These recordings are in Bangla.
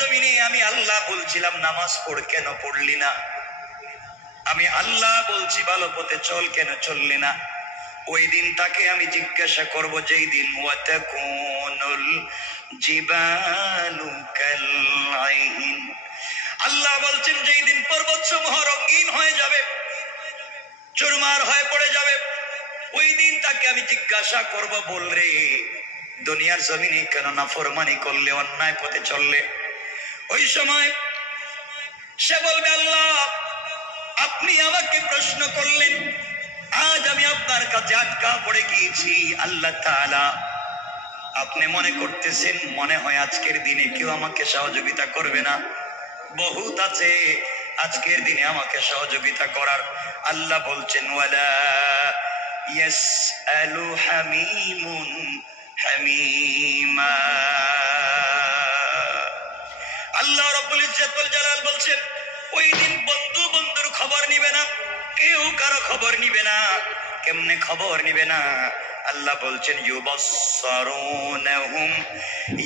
জমিনে আমি আল্লাহ বলছিলাম নামাজ পড়, কেন পড়লি না? আমি আল্লাহ বলছি ভালো পথে চল, কেন চললি না? ওই দিন তাকে আমি জিজ্ঞাসা করব, যেই দিন ওয়াতাকুনুল জিবালু কালআইন, আল্লাহ বলছেন যেই দিন পর্বত সমূহ রঙিন হয়ে যাবে, চুরমার হয়ে পড়ে যাবে, ওই দিন তাকে আমি জিজ্ঞাসা করব, বল রে দুনিয়ার জমিনে কেন নাফরমানি করলে, অন্যায় পথে চললে? ওই সময় সে বলবে, আল্লাহ আপনি আমাকে প্রশ্ন করলেন, আজ আমি আপনার কাছে আটকা পড়ে গিয়েছি। আল্লাহ তাআলা আপনি মনে করতেছেন মনে হয় আজকের দিনে কেউ আমাকে সহযোগিতা করবে না? বহুত আছে আজকের দিনে আমাকে সহযোগিতা করার। আল্লাহ বলছেন, ওয়ালা ইয়াসআলু হামিমুন হামিমা। আল্লাহ রাব্বুল ইজ্জতুল জালাল বলছেন, ওই দিন বন্ধু বন্ধুর খবর নিবে না, কেউ কারো খবর নিবে না। কেমনে খবর নিবে না? আল্লাহ বলছেন, ইউবাসসারুনহুম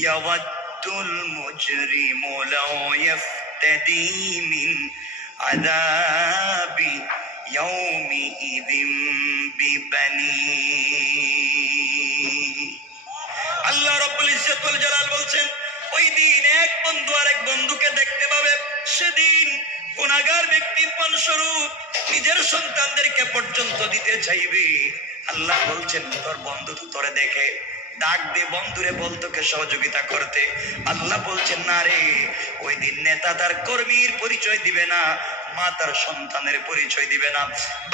ইয়াওয়াদ্দুল মুজরিমু লাউ ইফতাদি মিন আযাবি ইয়াউমিইযিম বিবানি। আল্লাহ রাব্বুল ইজ্জতুল জালাল বলছেন, ওই দিন এক বন্ধু আরেক বন্ধুকে দেখতে পাবে। সেদিন গুনাহগার ব্যক্তি ফলস্বরূপ নিজের সন্তানদেরকে পর্যন্ত দিতে চাইবে। আল্লাহ বলছেন, তোর বন্ধু তো তোরে দেখে, ডাক দে বন্ধুরে, বল তোকে সহযোগিতা করতে। আল্লাহ বলছেন, না রে, ওই দিন নেতা তার কর্মীর পরিচয় দিবে না, মা তার সন্তানের পরিচয় দিবে না,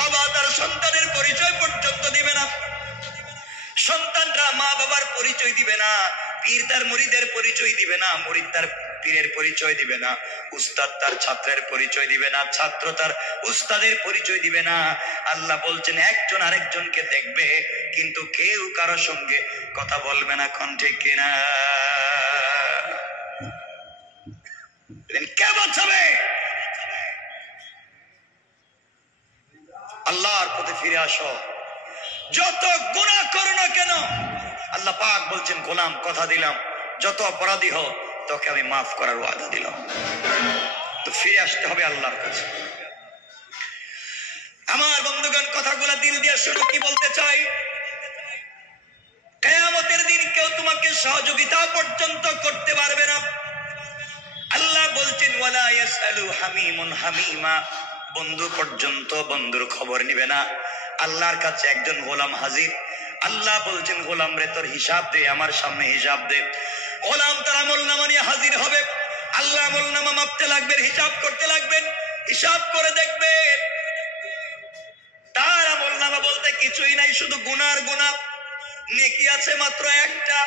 বাবা তার সন্তানের পরিচয় পর্যন্ত দিবে না, সন্তানরা মা বাবার পরিচয় দিবে না, পীর তার মুরিদের পরিচয় দিবে না, মুরিদ তার পীরের পরিচয় দিবে না, উস্তাদ তার ছাত্রের পরিচয় দিবে না, ছাত্র তার উস্তাদের পরিচয় দিবে না। আল্লাহ বলছেন, একজন আরেকজনকে দেখবে কিন্তু কেউ কারো সঙ্গে কথা বলবে না। কোন ঠিক কিনা? কে বাঁচাবে? আল্লাহর পথে ফিরে আসো। যত গুনাহ করো না কেন, আল্লাহ পাক বলছেন, গোলাম কথা দিলাম, যত অপরাধী হও তোকে আমি মাফ করার ওয়াদা দিলাম। তো ফিরে আসতে হবে আল্লাহর কাছে। আমার বন্ধুগণ, কথাগুলো দিল দিয়ে শুরু। কি বলতে চাই? কিয়ামতের দিন কেউ তোমাকে সহযোগিতা পর্যন্ত করতে পারবে না। আল্লাহ বলছেন, ওয়ালা ইয়াসআলু হামিমুন হামিমা, বন্ধু পর্যন্ত বন্ধুর খবর নিবে না। আল্লাহর কাছে একজন গোলাম হাজির। আল্লাহ বলছেন, গোলাম রে তোর হিসাব দে, আমার সামনে হিসাব দে। গোলাম তার আমলনামা নিয়ে হাজির হবে। আল্লাহ আমলনামা মাপতে লাগবেন, হিসাব করতে লাগবেন। হিসাব করে দেখবেন তার আমলনামা বলতে কিছুই নাই, শুধু গুনার গুনাহ। নেকি আছে মাত্র একটা,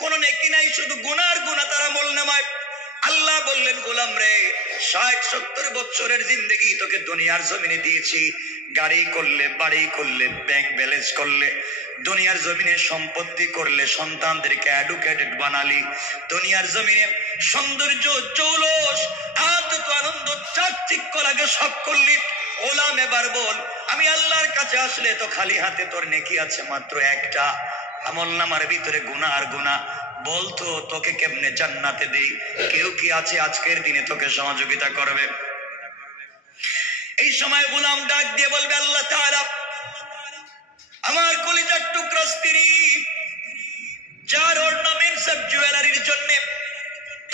কোন নেকি নাই, শুধু গুনার গুনাহ তার আমলনামায়। আল্লাহ বললেন, গোলাম রে 60-70 বছরের জিন্দেগি তোকে দুনিয়ার জমিনে দিয়েছি। গাড়ি করলে, বাড়ি করলে, ব্যাংক ব্যালেন্স করলে, দুনিয়ার জমিনে সম্পত্তি করলে, সন্তানদেরকে এডুকেটেড বানালি, দুনিয়ার জমিনে সৌন্দর্য, জৌলস, আর যত আনন্দ চাকচিক্য লাগে সব করলি। গোলাম এবার বল, আমি আল্লাহর কাছে আসলে তো খালি হাতে, তোর নেকি আছে মাত্র একটা, আমলনামার ভিতরে গুনাহ আর গুনাহ। বলতো তোকে কেমনে জান্নাতে দেই? কেউ কি আছে আজকের দিনে তোকে সহযোগিতা করবে? এই সময় গোলাম ডাক দিয়ে বলবে, আল্লাহ তাআলা আমার কলিজার টুকরা স্ত্রী, যার অর্নামেন্টস আর জুয়েলারির জন্য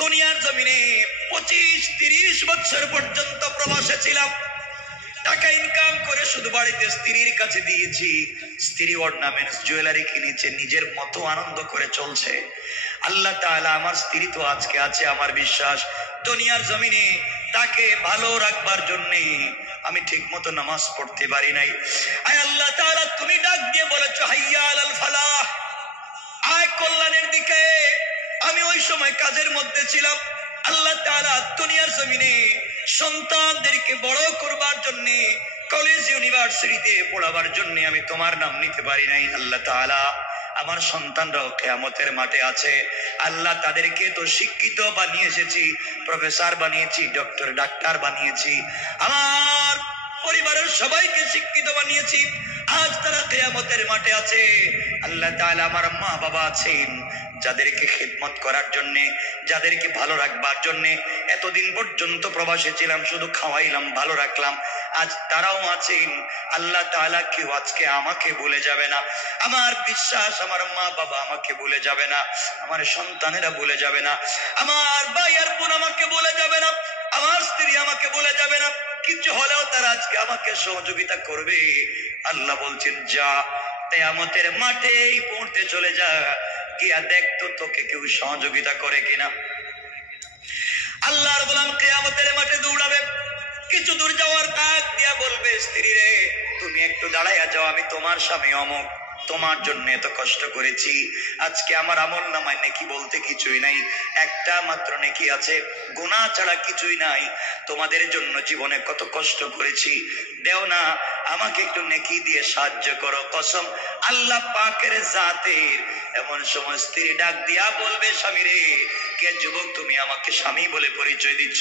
দুনিয়ার জমিনে 25-30 বছর পর্যন্ত প্রবাসে ছিলাম, টাকা ইনকাম করে শুধু বাড়িতে স্ত্রীর কাছে দিয়েছি, স্ত্রী অর্নামেন্টস জুয়েলারি কিনেছে, নিজের মতো আনন্দ করে চলছে। আল্লাহ তাআলা আমার স্ত্রী তো আজকে আছে, আমার বিশ্বাস দুনিয়ার জমিনে তাকে ভালো রাখবার জন্য আমি ঠিক মতো নামাজ পড়তে পারি নাই। আয় আল্লাহ তাআলা, তুমি ডাক দিয়ে বলেছো হাইয়া আলাল ফালাহ, আয় কল্যাণের দিকে। আমি ওই সময় কাজের মধ্যে ছিলাম। আল্লাহ তাআলা দুনিয়ার জমিনে সন্তানদেরকে বড় করবার জন্য, কলেজ ইউনিভার্সিটিতে পড়াবার জন্য আমি তোমার নাম নিতে পারি নাই। আল্লাহ তাআলা আমার সন্তানরাও কিয়ামতের মাঠে আছে। আল্লাহ তাদেরকে তো শিক্ষিত বানিয়ে এসেছি, প্রফেসর বানিয়েছি, ডক্টর ডাক্তার বানিয়েছি, আমার পরিবারের সবাইকে শিক্ষিত বানিয়েছি। আজ তারা কিয়ামতের মাঠে আছে। আল্লাহ তাআলা আমার মা বাবা আছেন, যাদেরকে খিদমত করার জন্যে, যাদেরকে ভালো রাখবার জন্যে এতদিন পর্যন্ত প্রবাসে ছিলাম, শুধু খাওয়াইলাম, ভালো রাখলাম, আজ তারাও আছেন। আল্লাহ তাআলা কেউ আজকে আমাকে ভুলে যাবে না। আমার বিশ্বাস আমার মা বাবা আমাকে ভুলে যাবে না, আমার সন্তানেরা ভুলে যাবে না, আমার ভাই আর বোন আমাকে ভুলে যাবে না, আমার স্ত্রী আমাকে ভুলে যাবে না। কিছু হলেও তারা আজকে আমাকে সহযোগিতা করবে। আল্লাহ বলছেন, যা কিয়ামতের মাঠেই পড়তে চলে যা, গিয়া দেখতো তোকে কেউ সহযোগিতা করে কিনা। আল্লাহর গোলাম কিয়ামতের মাঠে দৌড়াবে, কিছু দূর যাওয়ার ডাক দিয়া বলবে, স্ত্রী রে তুমি একটু দাঁড়াইয়া যাও, আমি তোমার স্বামী অমুক, তোমার জন্য এত কষ্ট করেছি, আজকে আমার আমল নামায় নেকি বলতে কিছুই নাই, একটা মাত্র নেকি আছে, গুনাহ ছাড়া কিছুই নাই, তোমাদের জন্য জীবনে কত কষ্ট করেছি, দেও না আমাকে একটু নেকি দিয়ে সাহায্য করো, কসম আল্লাহ পাকের জাতের। এমন সময় স্ত্রী ডাক দিয়া বলবে, স্বামী রে, কে যুবক তুমি আমাকে স্বামী বলে পরিচয় দিচ্ছ,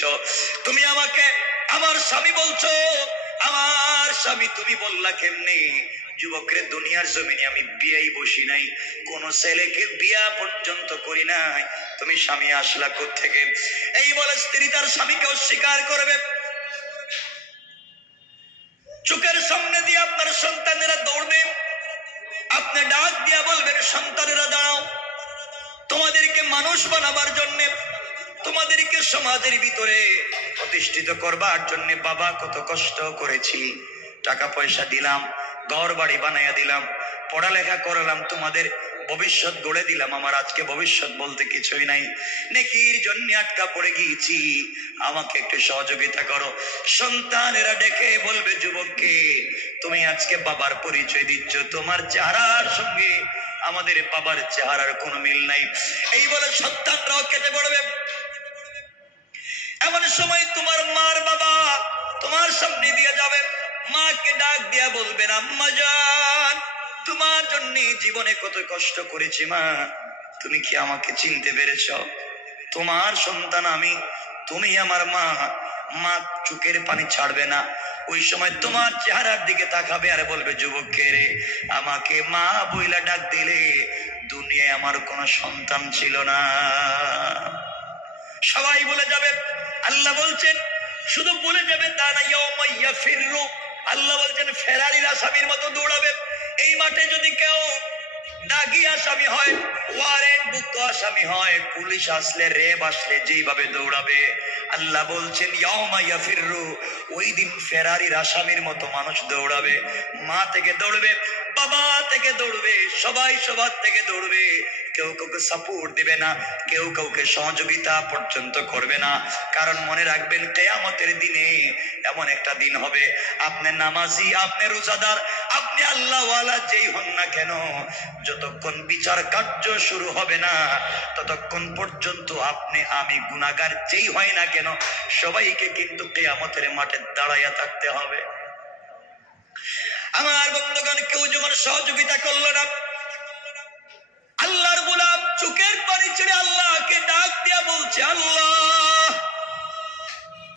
তুমি আমাকে আমার স্বামী বলছো, আমার স্বামী তুমি বললা কেমনে? যুবকের দুনিয়ার জমিনে আমি বিয়েই বসি নাই, কোন ছেলেকে বিয়া পর্যন্ত করি নাই, তুমি স্বামী আসলা কোত্থেকে? এই বলে স্ত্রী তার স্বামীকে অস্বীকার করবে। চোখের সামনে দিয়ে আপনার সন্তানেরা দৌড়বে, আপনি ডাক দিয়া বলবেন, সন্তানেরা দাঁড়াও, তোমাদেরকে মানুষ বানাবার জন্য, তোমাদেরকে সমাজের ভিতরে প্রতিষ্ঠিত করবার জন্য বাবা কত কষ্ট করেছি, টাকা পয়সা দিলাম, ঘর বাড়ি বানাইয়া দিলাম, পড়ালেখা করলাম, তোমাদের ভবিষ্যৎ গড়ে দিলাম, আমার আজকে ভবিষ্যৎ বলতে কিছুই নাই, নেকির জন্য আটকা পড়ে গিয়েছি, আমাকে একটু সহযোগিতা করো। সন্তানেরা ডেকে বলবে, যুবককে তুমি আজকে বাবার পরিচয় দিচ্ছ, তোমার চেহারার সঙ্গে আমাদের বাবার চেহারার কোনো মিল নাই। এই বলে সন্তানরাও কেটে পড়বে। এমন সময় তোমার মার বাবা তোমার সামনে দিয়ে যাবে, মাকে ডাক দিয়া বলবেন, আম্মা জান তোমার জন্য জীবনে কত কষ্ট করেছি মা, তুমি কি আমাকে চিনতে পেরেছ? তোমার সন্তান আমি, তুমি আমার মা। মা চোখের পানি ছাড়বে না, ওই সময় তোমার চেহারার দিকে তাকাবে আর বলবে, যুবককে রে, আমাকে মা বইলা ডাক দিলে, দুনিয়ায় আমার কোনো সন্তান ছিল না। সবাই বলে যাবে। আল্লাহ বলছেন শুধু বলে যাবে তা না, ইয়াউমা ইয়াফিরু, আল্লাহ বলছেন ফেরারির আসামির মতো দৌড়াবে। এই মাঠে যদি কেউ দাগি আসামি হয়, ওয়ারেন্ট ভুক্ত আসামি হয়, পুলিশ আসলে, রেব আসলে যেইভাবে দৌড়াবে, আল্লাহ বলছেন ইয়াউমা ইয়াফিরু, ওই দিন ফেরারির আসামির মতো মানুষ দৌড়াবে। মা থেকে দৌড়বে, বাবা থেকে দৌড়বে, সবাই সবার থেকে দৌড়বে, কেউ কাউকে সাপোর্ট দিবে না, কেউ কাউকে সহযোগিতা পর্যন্ত করবে না। কারণ মনে রাখবেন, কিয়ামতের দিনে এমন একটা দিন হবে, আপনি নামাজি, আপনি রোজাদার, আপনি আল্লাহওয়ালা যেই হন না কেন, যতক্ষণ বিচার কার্য শুরু হবে না ততক্ষণ পর্যন্ত আপনি আমি গুনাহগার যেই হয় না কেন, সবাইকে কিন্তু কিয়ামতের মাঠে দাঁড়াইয়া থাকতে হবে। আমার বন্ধুগণ, কেউ যখন সহযোগিতা করলো না, আল্লাহর গোলাম চোখের পানি ছেড়ে আল্লাহকে ডাক দিয়া বলছে, আল্লাহ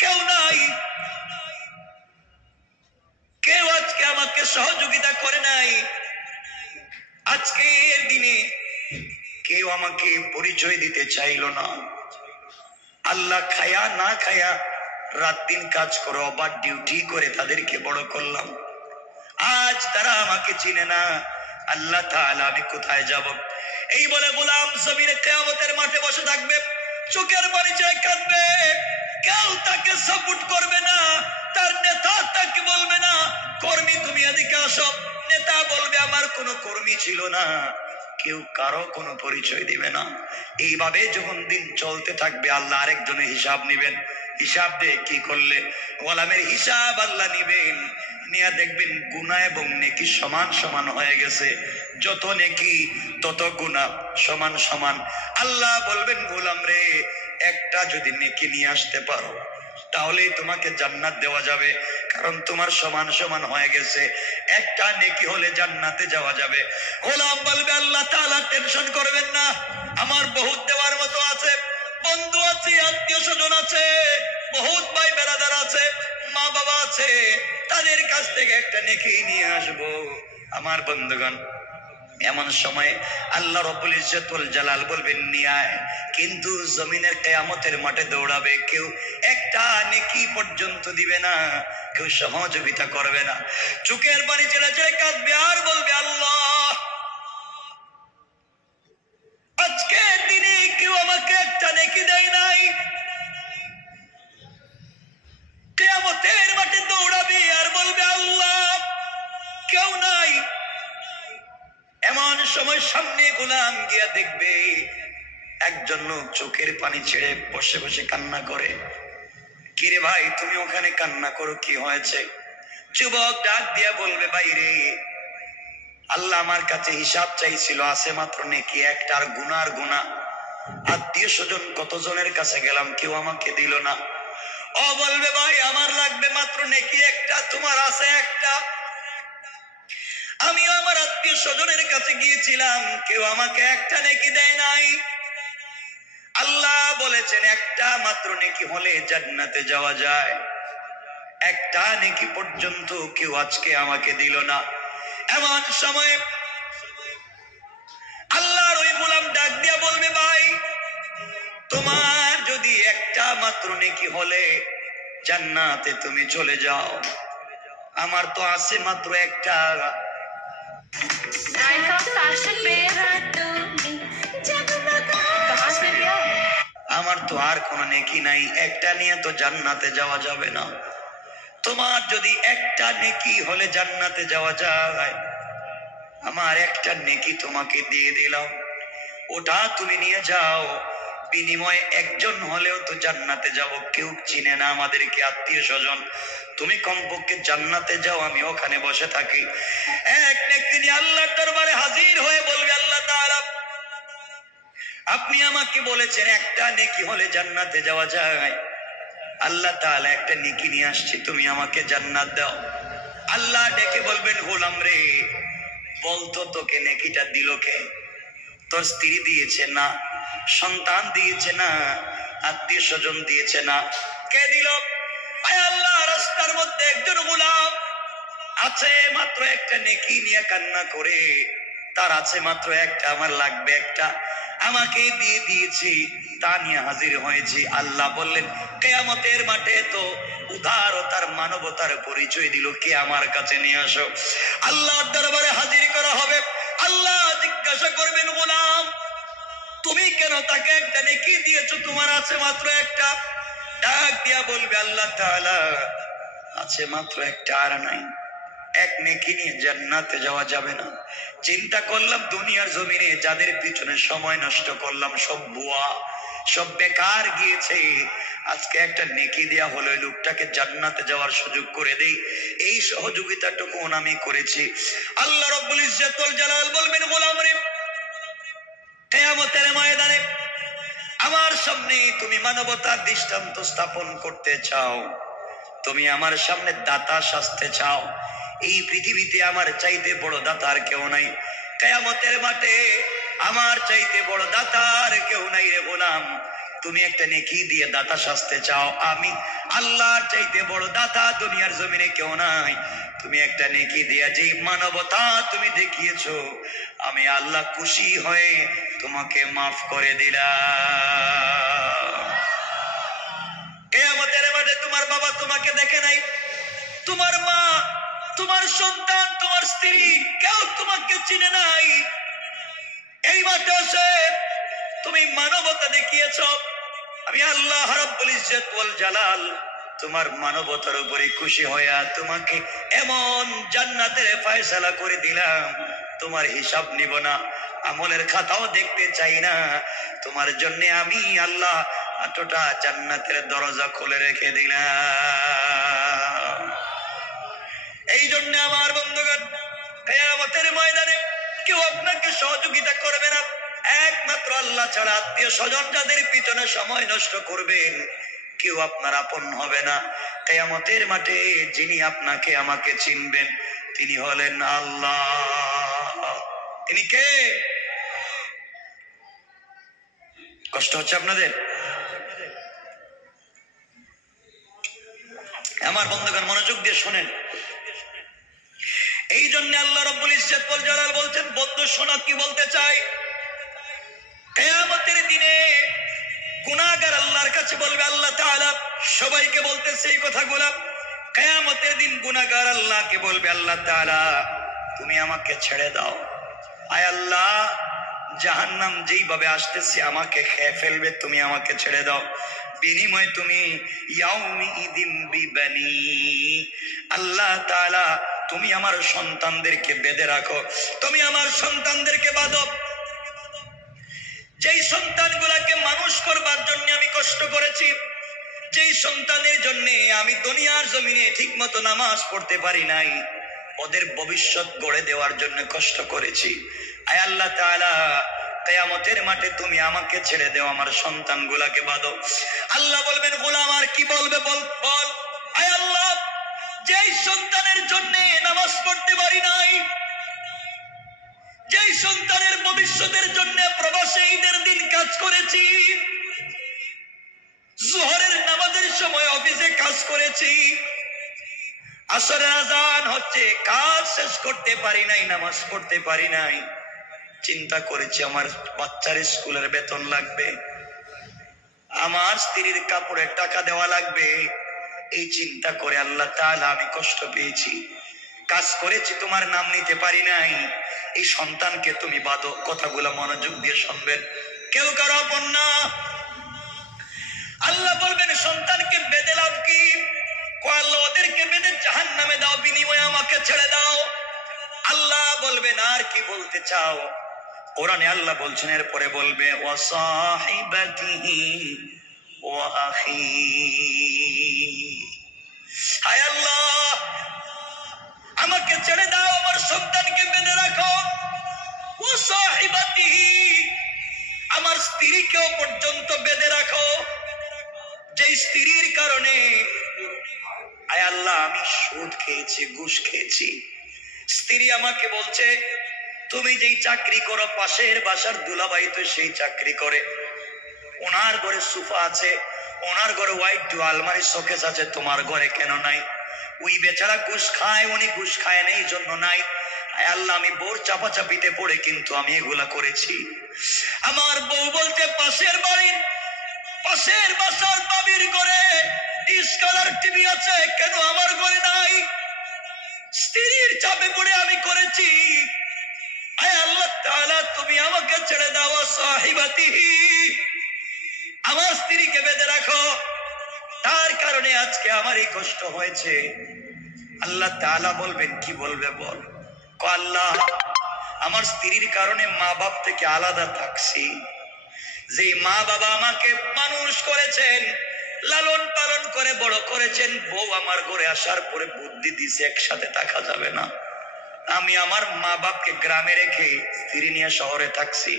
কেউ নাই, কেউ আজকে আমাকে সহযোগিতা করে নাই, আজকের দিনে কেউ আমাকে পরিচয় দিতে চাইলো না। আল্লাহ খায়া না খায়া রাত দিন কাজ করো, আবার ডিউটি করে তাদেরকে বড় করলাম, আজ তারা আমাকে চিনে না, আল্লাহ তাআলা আমি কোথায় যাব? এই বলে গোলাম জমিনে কিয়ামতের মাঠে বসে থাকবে, চোখের পানি ছেড়ে কাঁদবে, কেউ তাকে সাপোর্ট করবে না, তার নেতা তাকে বলবে না, কর্মী তুমি এদিকে আসো, নেতা বলবে আমার কোনো কর্মী ছিল না, কেউ কারো কোনো পরিচয় দিবে না। এইভাবে যখন দিন চলতে থাকবে, আল্লাহ আরেকজনের হিসাব নিবেন, হিসাব দিয়ে কি করলে গোলামের হিসাব আল্লাহ নিবেন, নিয়ে দেখবেন গুনাহ এবং নেকি সমান সমান হয়ে গেছে, যত নেকি তত গুনাহ সমান সমান। আল্লাহ বলবেন, গোলাম রে, একটা যদি নেকি নিয়ে আসতে পারো তাহলেই তোমাকে জান্নাত দেওয়া যাবে, কারণ তোমার সমান সমান হয়ে গেছে, একটা নেকি হলে জান্নাতে যাওয়া যাবে। গোলাম বলবে, আল্লাহ তাআলা টেনশন করবেন না, আমার বহুত দেওয়ার মতো আছে, বন্ধু আছে, আত্মীয় স্বজন আছে, বহুত ভাই বেরাদার আছে, মা বাবা আছে, তাদের কাছ থেকে একটা নেকি নিয়ে আসবো। আমার বন্ধুগণ, এমন সময় আল্লাহ রাব্বুল ইজ্জতুল জালাল বলবেন নিয়ে আয়, কিন্তু জমিনের কিয়ামতের মাঠে দৌড়াবে, কেউ একটা নেকি পর্যন্ত দিবে না, কেউ সহযোগিতা করবে না, চোখের পানি ছেড়ে ছেড়ে কাঁদবে আর বলবে আল্লাহ আজকের দিনে কেউ আমাকে একটা নেকি দেয় নাই। কিয়ামতের মাঠে দৌড়াবে আর বলবে আল্লাহ কেউ নাই। এমন সময় সামনে গোলাম গিয়া দেখবে একজন লোক চোখের পানি ছেড়ে বসে বসে কান্না করে। কিরে ভাই তুমি ওখানে কান্না করো, কি হয়েছে? যুবক ডাক দিয়া বলবে বাইরে আল্লাহ আমার কাছে হিসাব চাইছিল, আছে মাত্র নেকি একটা, আর গুনার গুনাহ, আত্মীয় স্বজন কতজনের কাছে গেলাম কেউ আমাকে দিল না। ও বলবে ভাই আমার লাগবে মাত্র নেকি একটা, তোমার আছে একটা, আমিও আমার আত্মীয় স্বজনের কাছে গিয়েছিলাম কেউ আমাকে একটা নেকি দেয় নাই। আল্লাহ বলেছেন একটা মাত্র নেকি হলে জান্নাতে যাওয়া যায়, একটা নেকি পর্যন্ত কেউ আজকে আমাকে দিল না। এমন সময় আল্লাহর ওই গোলাম ডাক দিয়া বলবে ভাই তোমার যদি একটা মাত্র নেকি হলে জান্নাতে তুমি চলে যাও, আমার তো আছে মাত্র একটা। আমার তো আর কোন নেকি নাই, একটা নিয়ে তো জান্নাতে যাওয়া যাবে না। তোমার যদি একটা নেকি হলে জান্নাতে যাওয়া যায়, আমার একটা নেকি তোমাকে দিয়ে দিলাম, ওটা তুমি নিয়ে যাও, বিনিময়ে একজন হলেও তো জান্নাতে যাব, কেউ চিনে না আমাদেরকে আত্মীয় স্বজন, তুমি কমপক্ষে জান্নাতে যাও, আমি ওখানে বসে থাকি। এক নেকি নিয়ে আল্লাহর দরবারে হাজির হয়ে বলবে আল্লাহ তাআলা আপনি আমাকে বলেছেন একটা নেকি হলে জান্নাতে যাওয়া যায়, আল্লাহ তাআলা একটা নেকি নিয়ে আসছি, তুমি আমাকে জান্নাত দাও। আল্লাহ ডেকে বলবেন গোলাম রে বলতো তোকে নেকিটা দিল কে? তোর স্ত্রী দিয়েছে না, সন্তান দিয়েছে না, আত্মীয় স্বজন দিয়েছে না, কে দিল? আয় আল্লাহ রাস্তার মধ্যে একজন গোলাম আছে মাত্র একটা নেকি নিয়ে কান্না করে, তার আছে মাত্র একটা, আমার লাগবে একটা, আমাকে দিয়ে দিয়েছি, তা নিয়ে হাজির হয়েছি। আল্লাহ বললেন কিয়ামতের মাঠে তো উদারতার মানবতার পরিচয় দিল, কে আমার কাছে নিয়ে আসো। আল্লাহর দরবারে হাজির করা হবে। আল্লাহ জিজ্ঞাসা করবেন গোলাম তুমি কেন তাকে একটা নেকি দিয়েছো, তোমার আছে মাত্র একটা? ডাক দিয়া বলবে আল্লাহ তাআলা আছে মাত্র একটা, আর নাই, এক নেকি নিয়ে জান্নাতে যাওয়া যাবে না। চিন্তা করলাম দুনিয়ার জমিনে যাদের পিছনে সময় নষ্ট করলাম সব বুয়া, সব বেকার গিয়েছে, আজকে একটা নেকি দেয়া হলো ওই লোকটাকে জান্নাতে যাওয়ার সুযোগ করে দেই, এই সহযোগিতাটুকু আমি করেছি। আল্লাহ রাব্বুল ইজ্জতুল জালাল বলবেন গোলাম রে কিয়ামতের ময়দানে আমার সামনে তুমি মানবতার দৃষ্টান্ত স্থাপন করতে চাও, তুমি আমার সামনে দাতা সাজতে চাও, এই পৃথিবীতে আমার চাইতে বড় দাতা আর কেউ নাই, কিয়ামতের মাঠে আমার চাইতে বড় দাতা আর কেউ নাই রে গোলাম। তুমি একটা নেকি দিয়ে দাতা সাজতে চাও, আমি আল্লাহর চাইতে বড় দাতা দুনিয়ার জমিনে কেউ নাই, তুমি একটা নেকি দিয়ে যে মানবতা তুমি দেখিয়েছো, আমি আল্লাহ খুশি হয়ে তোমাকে মাফ করে দিলাম। কিয়ামতের মাঠে তোমার বাবা তোমাকে দেখে নাই, তোমার মা, তোমার সন্তান, তোমার স্ত্রী, কেউ তোমাকে চিনে নাই, এই মাঠে এসে তুমি মানবতা দেখিয়েছ, আমি আল্লাহ রাব্বুল ইজ্জত ওয়াল জালাল তোমার মানবতার উপরে খুশি হইয়া তোমাকে এমন জান্নাতের ফয়সালা করে দিলাম, তোমার হিসাব নিব না, আমলের খাতাও দেখতে চাই না, তোমার জন্য আমি আল্লাহ এতটা জান্নাতের দরজা খুলে রেখে দিলাম। এই জন্য আমার বন্ধুগণ কিয়ামতের ময়দানে কেউ আপনাকে সহযোগিতা করবে না, একমাত্র আল্লাহ ছাড়া। আত্মীয় স্বজন যাদের পিছনে সময় নষ্ট করবেন কেউ আপনার আপন হবে না। কিয়ামতের মাঠে যিনি আপনাকে আমাকে চিনবেন তিনি হলেন আল্লাহ। তিনি কে? কষ্ট হচ্ছে আপনাদের? আমার বন্ধুগণ মনোযোগ দিয়ে শোনেন, এই জন্য আল্লাহ রাব্বুল ইজ্জত ওয়াল জালাল বলছেন, বন্ধু শোনো কি বলতে চাই। কিয়ামতের দিনে গুনাহগার আল্লাহর কাছে বলবে, আল্লাহ তাআলা সবাইকে বলতেছে এই কথাগুলো। কিয়ামতের দিন গুনাহগার আল্লাহকে বলবে, আল্লাহ তাআলা তুমি আমাকে ছেড়ে দাও। আয় আল্লাহ, জাহান্নাম যেইভাবে আসতেছে আমাকে খেয়ে ফেলবে, তুমি আমাকে ছেড়ে দাও। বিনিময়ে তুমি ইয়াউমি ইদিন বিবানি, আল্লাহ তাআলা তুমি আমার সন্তানদেরকে বেঁধে রাখো, তুমি আমার সন্তানদেরকে বাঁধো। যেই সন্তানগুলাকে মানুষ করবার জন্য আমি কষ্ট করেছি, যেই সন্তানের জন্য আমি দুনিয়ার জমিনে ঠিক মতো নামাজ পড়তে পারি নাই, ওদের ভবিষ্যৎ গড়ে দেওয়ার জন্য কষ্ট করেছি। আয় আল্লাহ তাআলা, কিয়ামতের মাঠে তুমি আমাকে ছেড়ে দাও, আমার সন্তানগুলাকে বাঁধো। আল্লাহ বলবেন, গোলাম আর কি বলবে বল বল। আয় আল্লাহ, যেই সন্তানের জন্য নামাজ পড়তে পারি নাই, যেই সন্তানের ভবিষ্যতের জন্য প্রবাসে ঈদের দিন কাজ করেছি, জোহরের নামাজের সময় অফিসে কাজ করেছি, আসরের আজান হচ্ছে, কাজ শেষ করতে পারি নাই, নামাজ পড়তে পারি নাই, চিন্তা করেছি আমার বাচ্চার স্কুলের বেতন লাগবে, আমার স্ত্রীর কাপড়ের টাকা দেওয়া লাগবে, এই চিন্তা করে আল্লাহ তাআলা আমি কষ্ট পেয়েছি, কাজ করেছি, তোমার নাম নিতে পারি নাই, এই সন্তানকে তুমি বাঁধো। কথাগুলো মনোযোগ দিয়ে শুনবেন, কেউ কারো আপন না। আল্লাহ বলবেন, সন্তানকে বেঁধে লাভ কি? আল্লাহ ওদেরকে বেঁধে জাহান্নামে দাও, বিনিময়ে আমাকে ছেড়ে দাও। আল্লাহ বলবেন, আর কি বলতে চাও? কোরআনে আল্লাহ বলছেন, এরপরে বলবে ওয়া সাহিবাতিহি ওয়া আখি। হায় আল্লাহ, আমাকে ছেড়ে দাও, আমার সন্তানকে বেঁধে রাখো। ওয়া সাহিবাতিহি, আমার স্ত্রীকেও পর্যন্ত বেঁধে রাখো, যে স্ত্রীর কারণে আয় আল্লাহ আমি সুদ খেয়েছি, ঘুষ খেয়েছি। স্ত্রী আমাকে বলছে, তুমি যেই চাকরি করো, পাশের বাসার দুলাভাই তো সেই চাকরি করে, ওনার ঘরে সোফা আছে, ওনার ঘরে হোয়াইট আলমারি শোকেস আছে, তোমার ঘরে কেন নাই? ওই বেচারা ঘুষ খায়, উনি ঘুষ খায় না, এই জন্য নাই। আয় আল্লাহ, আমি বউর চাপাচাপিতে পড়ে কিন্তু আমি এগুলা করেছি। আমার বউ বলতে, পাশের বাসার বাবির ঘরে ডিসকালার টিভি আছে, কেন আমার ঘরে নাই? স্ত্রীর চাপে পড়ে আমি করেছি। আয় আল্লাহ তাআলা, তুমি আমাকে ছেড়ে দাও। সাহিবাতিহি, আমার স্ত্রীকে বেঁধে রাখো, তার কারণে আজকে আমার এই কষ্ট হয়েছে। আল্লাহ তাআলা বলবেন, কি বলবে বল? আল্লাহ, আমার স্ত্রীর কারণে মা বাপ থেকে আলাদা থাকছি, যে মা বাবা আমাকে মানুষ করেছেন, লালন পালন করে বড় করেছেন, বউ আমার ঘরে আসার পরে বুদ্ধি দিছে একসাথে থাকা যাবে না, আমি আমার মা বাপকে গ্রামে রেখে স্ত্রী নিয়ে শহরে থাকছি।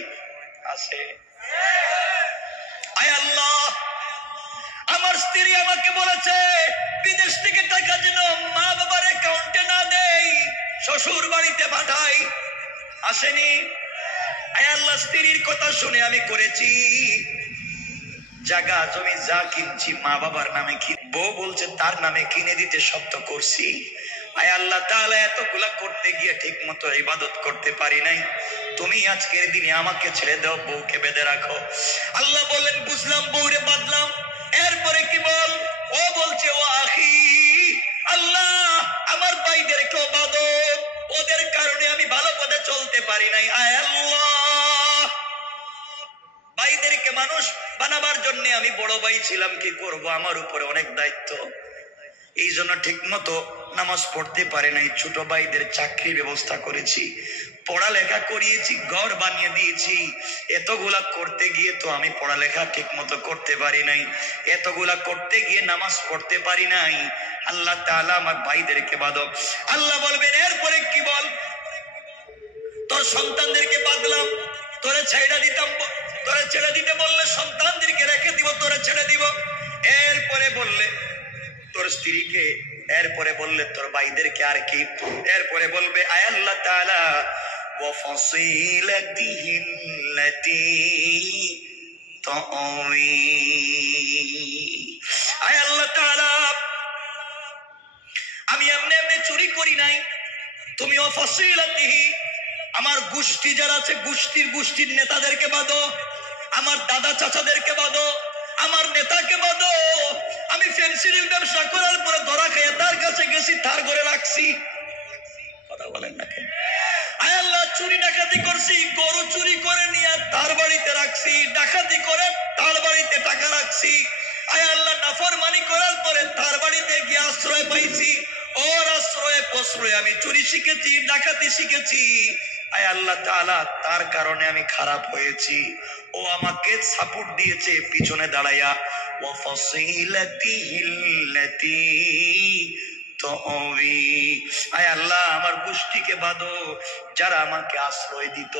আছে? আয় আল্লাহ, আমার স্ত্রী আমাকে বলেছে বিদেশ থেকে টাকা যেন মা বাবার অ্যাকাউন্টে না দেই, শ্বশুর বাড়িতে পাঠাই। আসেনি? আয় আল্লাহ, স্ত্রীর কথা শুনে আমি করেছি। জায়গা জমি যা কিনছি মা বাবার নামে, বউ বলছে তার নামে কিনে দিতে শব্দ করছি। আয় আল্লাহ তাআলা, এতগুলা করতে গিয়ে ঠিক মতো ইবাদত করতে পারি নাই, তুমি আজকের দিনে আমাকে ছেড়ে দাও, বউকে বেঁধে রাখো। আল্লাহ বললেন, বুঝলাম, বউরে বাঁধলাম, এরপরে কি বল? ও বলছে, ও আখি, আল্লাহ আমার ভাইদেরকেও বাঁধো, ওদের কারণে আমি ভালো পথে চলতে পারি নাই। আয় আল্লাহ, ভাইদেরকে মানুষ বানাবার জন্য আমি বড় ভাই ছিলাম, কি করব, আমার উপরে অনেক দায়িত্ব, এই জন্য ঠিক মতো নামাজ পড়তে পারে নাই। ছোট ভাইদের চাকরির ব্যবস্থা করেছি, পড়ালেখা করিয়েছি, ঘর বানিয়ে দিয়েছি। এতগুলা করতে গিয়ে তো আমি পড়ালেখা ঠিক মতো করতে পারি নাই, এতগুলা করতে গিয়ে নামাজ পড়তে পারি নাই। আল্লাহ তাআলা আমার ভাইদেরকে বাঁধো। আল্লাহ বলবেন, এরপরে কি বল? তোর সন্তানদেরকে বাঁধলাম, তোরে ছেড়ে দিতাম, তোরে ছেড়ে দিতে বললে সন্তানদেরকে রেখে দিব, তোরে ছেড়ে দিব। এরপরে বললে তোর স্ত্রীকে, এরপরে বললে তোর ভাইদেরকে, আর কি? এরপরে বলবে, আয় আল্লাহ তাআলা, ওয়া ফাসিলাতিহিল্লাতী তুআওয়ি। আয় আল্লাহ তাআলা, আমি এমনি এমনি চুরি করি নাই, তুমিও ফাসিলাতিহি, আমার গোষ্ঠী যারা আছে গোষ্ঠীর নেতাদেরকে বাঁধো, আমার দাদা চাচাদেরকে বাঁধো, আমার নেতাকে বাঁধো। আমি ফেন্সিডিল ব্যবসা করার পরে ধরা খেয়ে তার কাছে গেছি, তার ঘরে রাখছি। কথা বলেন না কেন? আয় আল্লাহ, চুরি ডাকাতি করছি, গরু চুরি করে নিয়ে তার বাড়িতে রাখছি, ডাকাতি করে তার বাড়িতে টাকা রাখছি। আয় আল্লাহ, নাফরমানি করার পরে তার বাড়িতে গিয়ে আশ্রয় পাইছি, ওর আশ্রয়ে প্রশ্রয়ে আমি চুরি শিখেছি, ডাকাতি শিখেছি। আয় আল্লাহ তাআলা, তার কারণে আমি খারাপ হয়েছি, ও আমাকে সাপোর্ট দিয়েছে পিছনে দাঁড়াইয়া। ওয়া ফাসিলাতিহিল্লাতী তুআবি, আয় আল্লাহ আমার গোষ্ঠীকে বাঁধো, যারা আমাকে আশ্রয় দিত,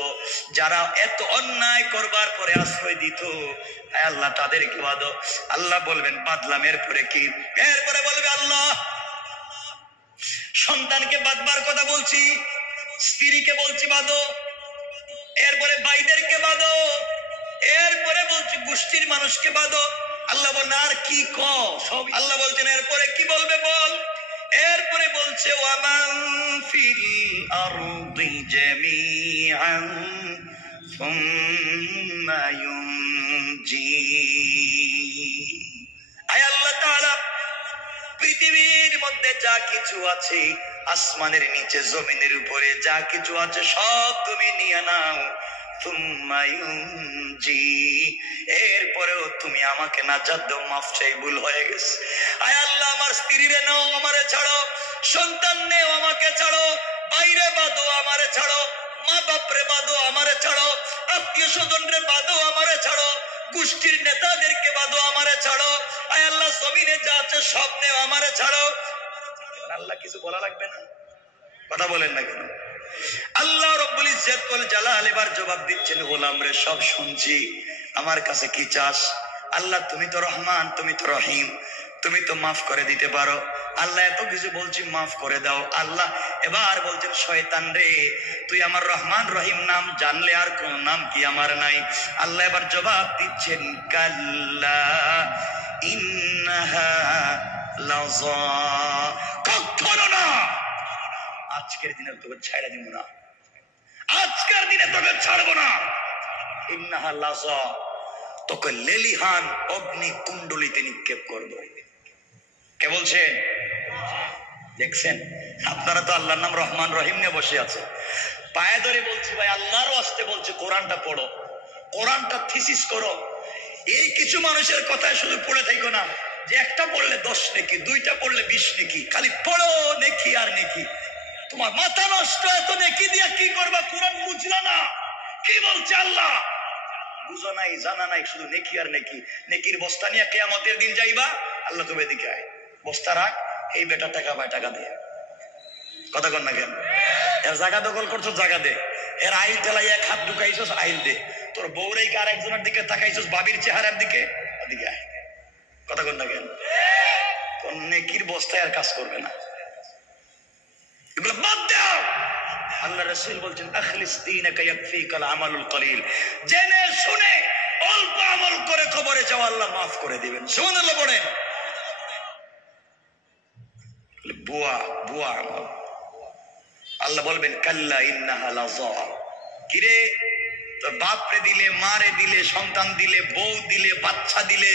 যারা এত অন্যায় করবার পরে আশ্রয় দিত, আয় আল্লাহ তাদেরকে বাঁধো। আল্লাহ বলবেন বাঁধলাম, এরপরে কি? এরপরে বলবে আল্লাহ সন্তানকে বাঁধবার কথা বলছি, স্ত্রীকে বলছি বাঁধো, এরপরে ভাইদেরকে বাঁধো, এরপরে বলছি গোষ্ঠীর মানুষকে বাঁধো। আল্লাহ বলেন আর কি সব? আল্লাহ বলছেন এরপরে কি বলবে বল? এরপরে বলছে ওয়ামান ফিল আরদি জামিআন সুম্মা ইউনজি। আয় আল্লাহ তাআলা, পৃথিবীর মধ্যে যা কিছু আছে, আসমানের নিচে জমিনের উপরে যা কিছু আছে, সব তুমি নিয়ে নাও। সুম্মা ইউনজি, এরপরেও তুমি আমাকে নাজাত দাও, মাফ চাই, ভুল হয়ে গেছে। আয় আল্লাহ আমার স্ত্রীরে নাও, আমারে ছাড়ো, সন্তান নেও, আমাকে ছাড়ো, বাইরে বাঁধো, আমারে ছাড়ো, মা বাপরে বাঁধো, আমারে ছাড়ো, আত্মীয় স্বজনরে বাঁধো, আমারে ছাড়ো, গোষ্ঠীর নেতাদেরকে বাঁধো, আমারে ছাড়ো। আয় আল্লাহ জমিনে যা আছে সব নেও, আমারে ছাড়ো। আল্লাহ কিছু বলা লাগবে না? কথা বলেন না কেন? আল্লাহ রব্বুল ইজ্জত ওয়াল জালাল এবার জবাব দিচ্ছেন, গোলাম রে সব শুনছি, আমার কাছে কি চাস? আল্লাহ তুমি তো রহমান, তুমি তো রহিম, তুমি তো মাফ করে দিতে পারো। আল্লাহ এত কিছু বলছি, মাফ করে দাও। আল্লাহ এবার বলছেন শয়তান রে, তুই আমার রহমান রহিম নাম জানলে আর কোন নাম কি আমার নাই? আল্লাহ এবার জবাব দিচ্ছেন কাল্লা ইন্নাহা লাযা, কখনো না, আজকের দিনে তোকে ছাড়া দিব না, আজকের দিনে তোকে ছাড়বো না। ইন্নাহা লাযা, তোকে লেলিহান অগ্নি কুণ্ডলিতে নিক্ষেপ করবো। কে বলছেন? দেখছেন, আপনারা তো আল্লাহর নাম রহমান রহিম নিয়ে বসে আছে, পায়ে ধরে বলছি ভাই আল্লাহর ওয়াস্তে বলছে কোরআনটা পড়ো, কোরআনটা থিসিস করো। এই কিছু মানুষের কথায় শুধু পড়ে থাকো না, যে একটা পড়লে 10 নেকি, দুইটা পড়লে 20 নেকি, খালি পড়ো নেকি আর নেকি। তোমার মাথা নষ্ট, এত নেকি দিয়া কি করবা? কোরআন বুঝলা না কি বলছে আল্লাহ? বুঝো নাই, জানা নাই, শুধু নেকি আর নেকি। নেকির বস্তা নিয়ে কিয়ামতের দিন যাইবা, আল্লাহ তুমি এদিকে আয়, বস্তা রাখ, এই বেটা টাকা পায়, টাকা দে। কথা কর না কেন? এর জায়গা দখল করছো, জায়গা দে। এর আইল টেলাই এক হাত ঢুকাইছস, আইল দে। তোর বউরেই কার একজনের দিকে তাকাইছস, বাবির চেহারার দিকে, ওদিকে আয়। কথা কর না কেন? তোর নেকির বস্তায় আর কাজ করবে না, এগুলো বাদ দাও। আল্লাহ রাসূল বলছেন আখলিস দীনাকা ইয়াকফিকাল আমালুল কলিল, জেনে শুনে অল্প আমল করে কবরে যাও, আল্লাহ মাফ করে দিবেন। সুবহানাল্লাহ পড়েন। বুয়া বুয়া আমল, আল্লাহ বলবেন কাল্লা ইন্নাহা লাযা, কিরে তোর বাপরে দিলে, মারে দিলে, সন্তান দিলে, বউ দিলে, বাচ্চা দিলে,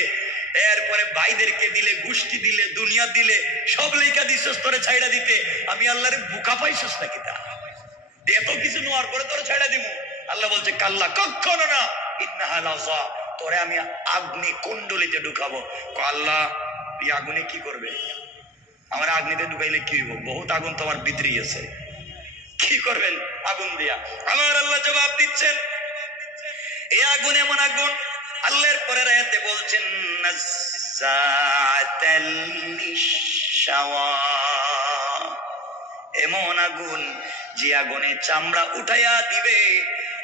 এরপরে ভাইদেরকে দিলে, গোষ্ঠী দিলে, দুনিয়া দিলে, সব লেখা দিছস তোরে ছাইড়া দিতে। আমি আল্লাহরে বুকা পাইছস নাকি? তা এত কিছু নেওয়ার পরে তোরে ছাইড়া দিব? আল্লাহ বলছে কাল্লা, কখনো না, ইন্নাহা লাযা, তোরে আমি আগ্নি কুণ্ডলিতে ঢুকাবো। আল্লাহ এই আগুনে কি করবে? আমার আগ্নিতে ঢুকাইলে কি হইব? বহুত আগুন তোমার ভিতরেই আছে, কি করবেন আগুন দিয়া? আমার আল্লাহ জবাব দিচ্ছেন এই আগুন এমন আগুন, আল্লাহর পরের আয়াতে বলছেন নাযাতাল লিশাওয়া, এমন আগুন যে আগুনে চামড়া উঠাইয়া দিবে,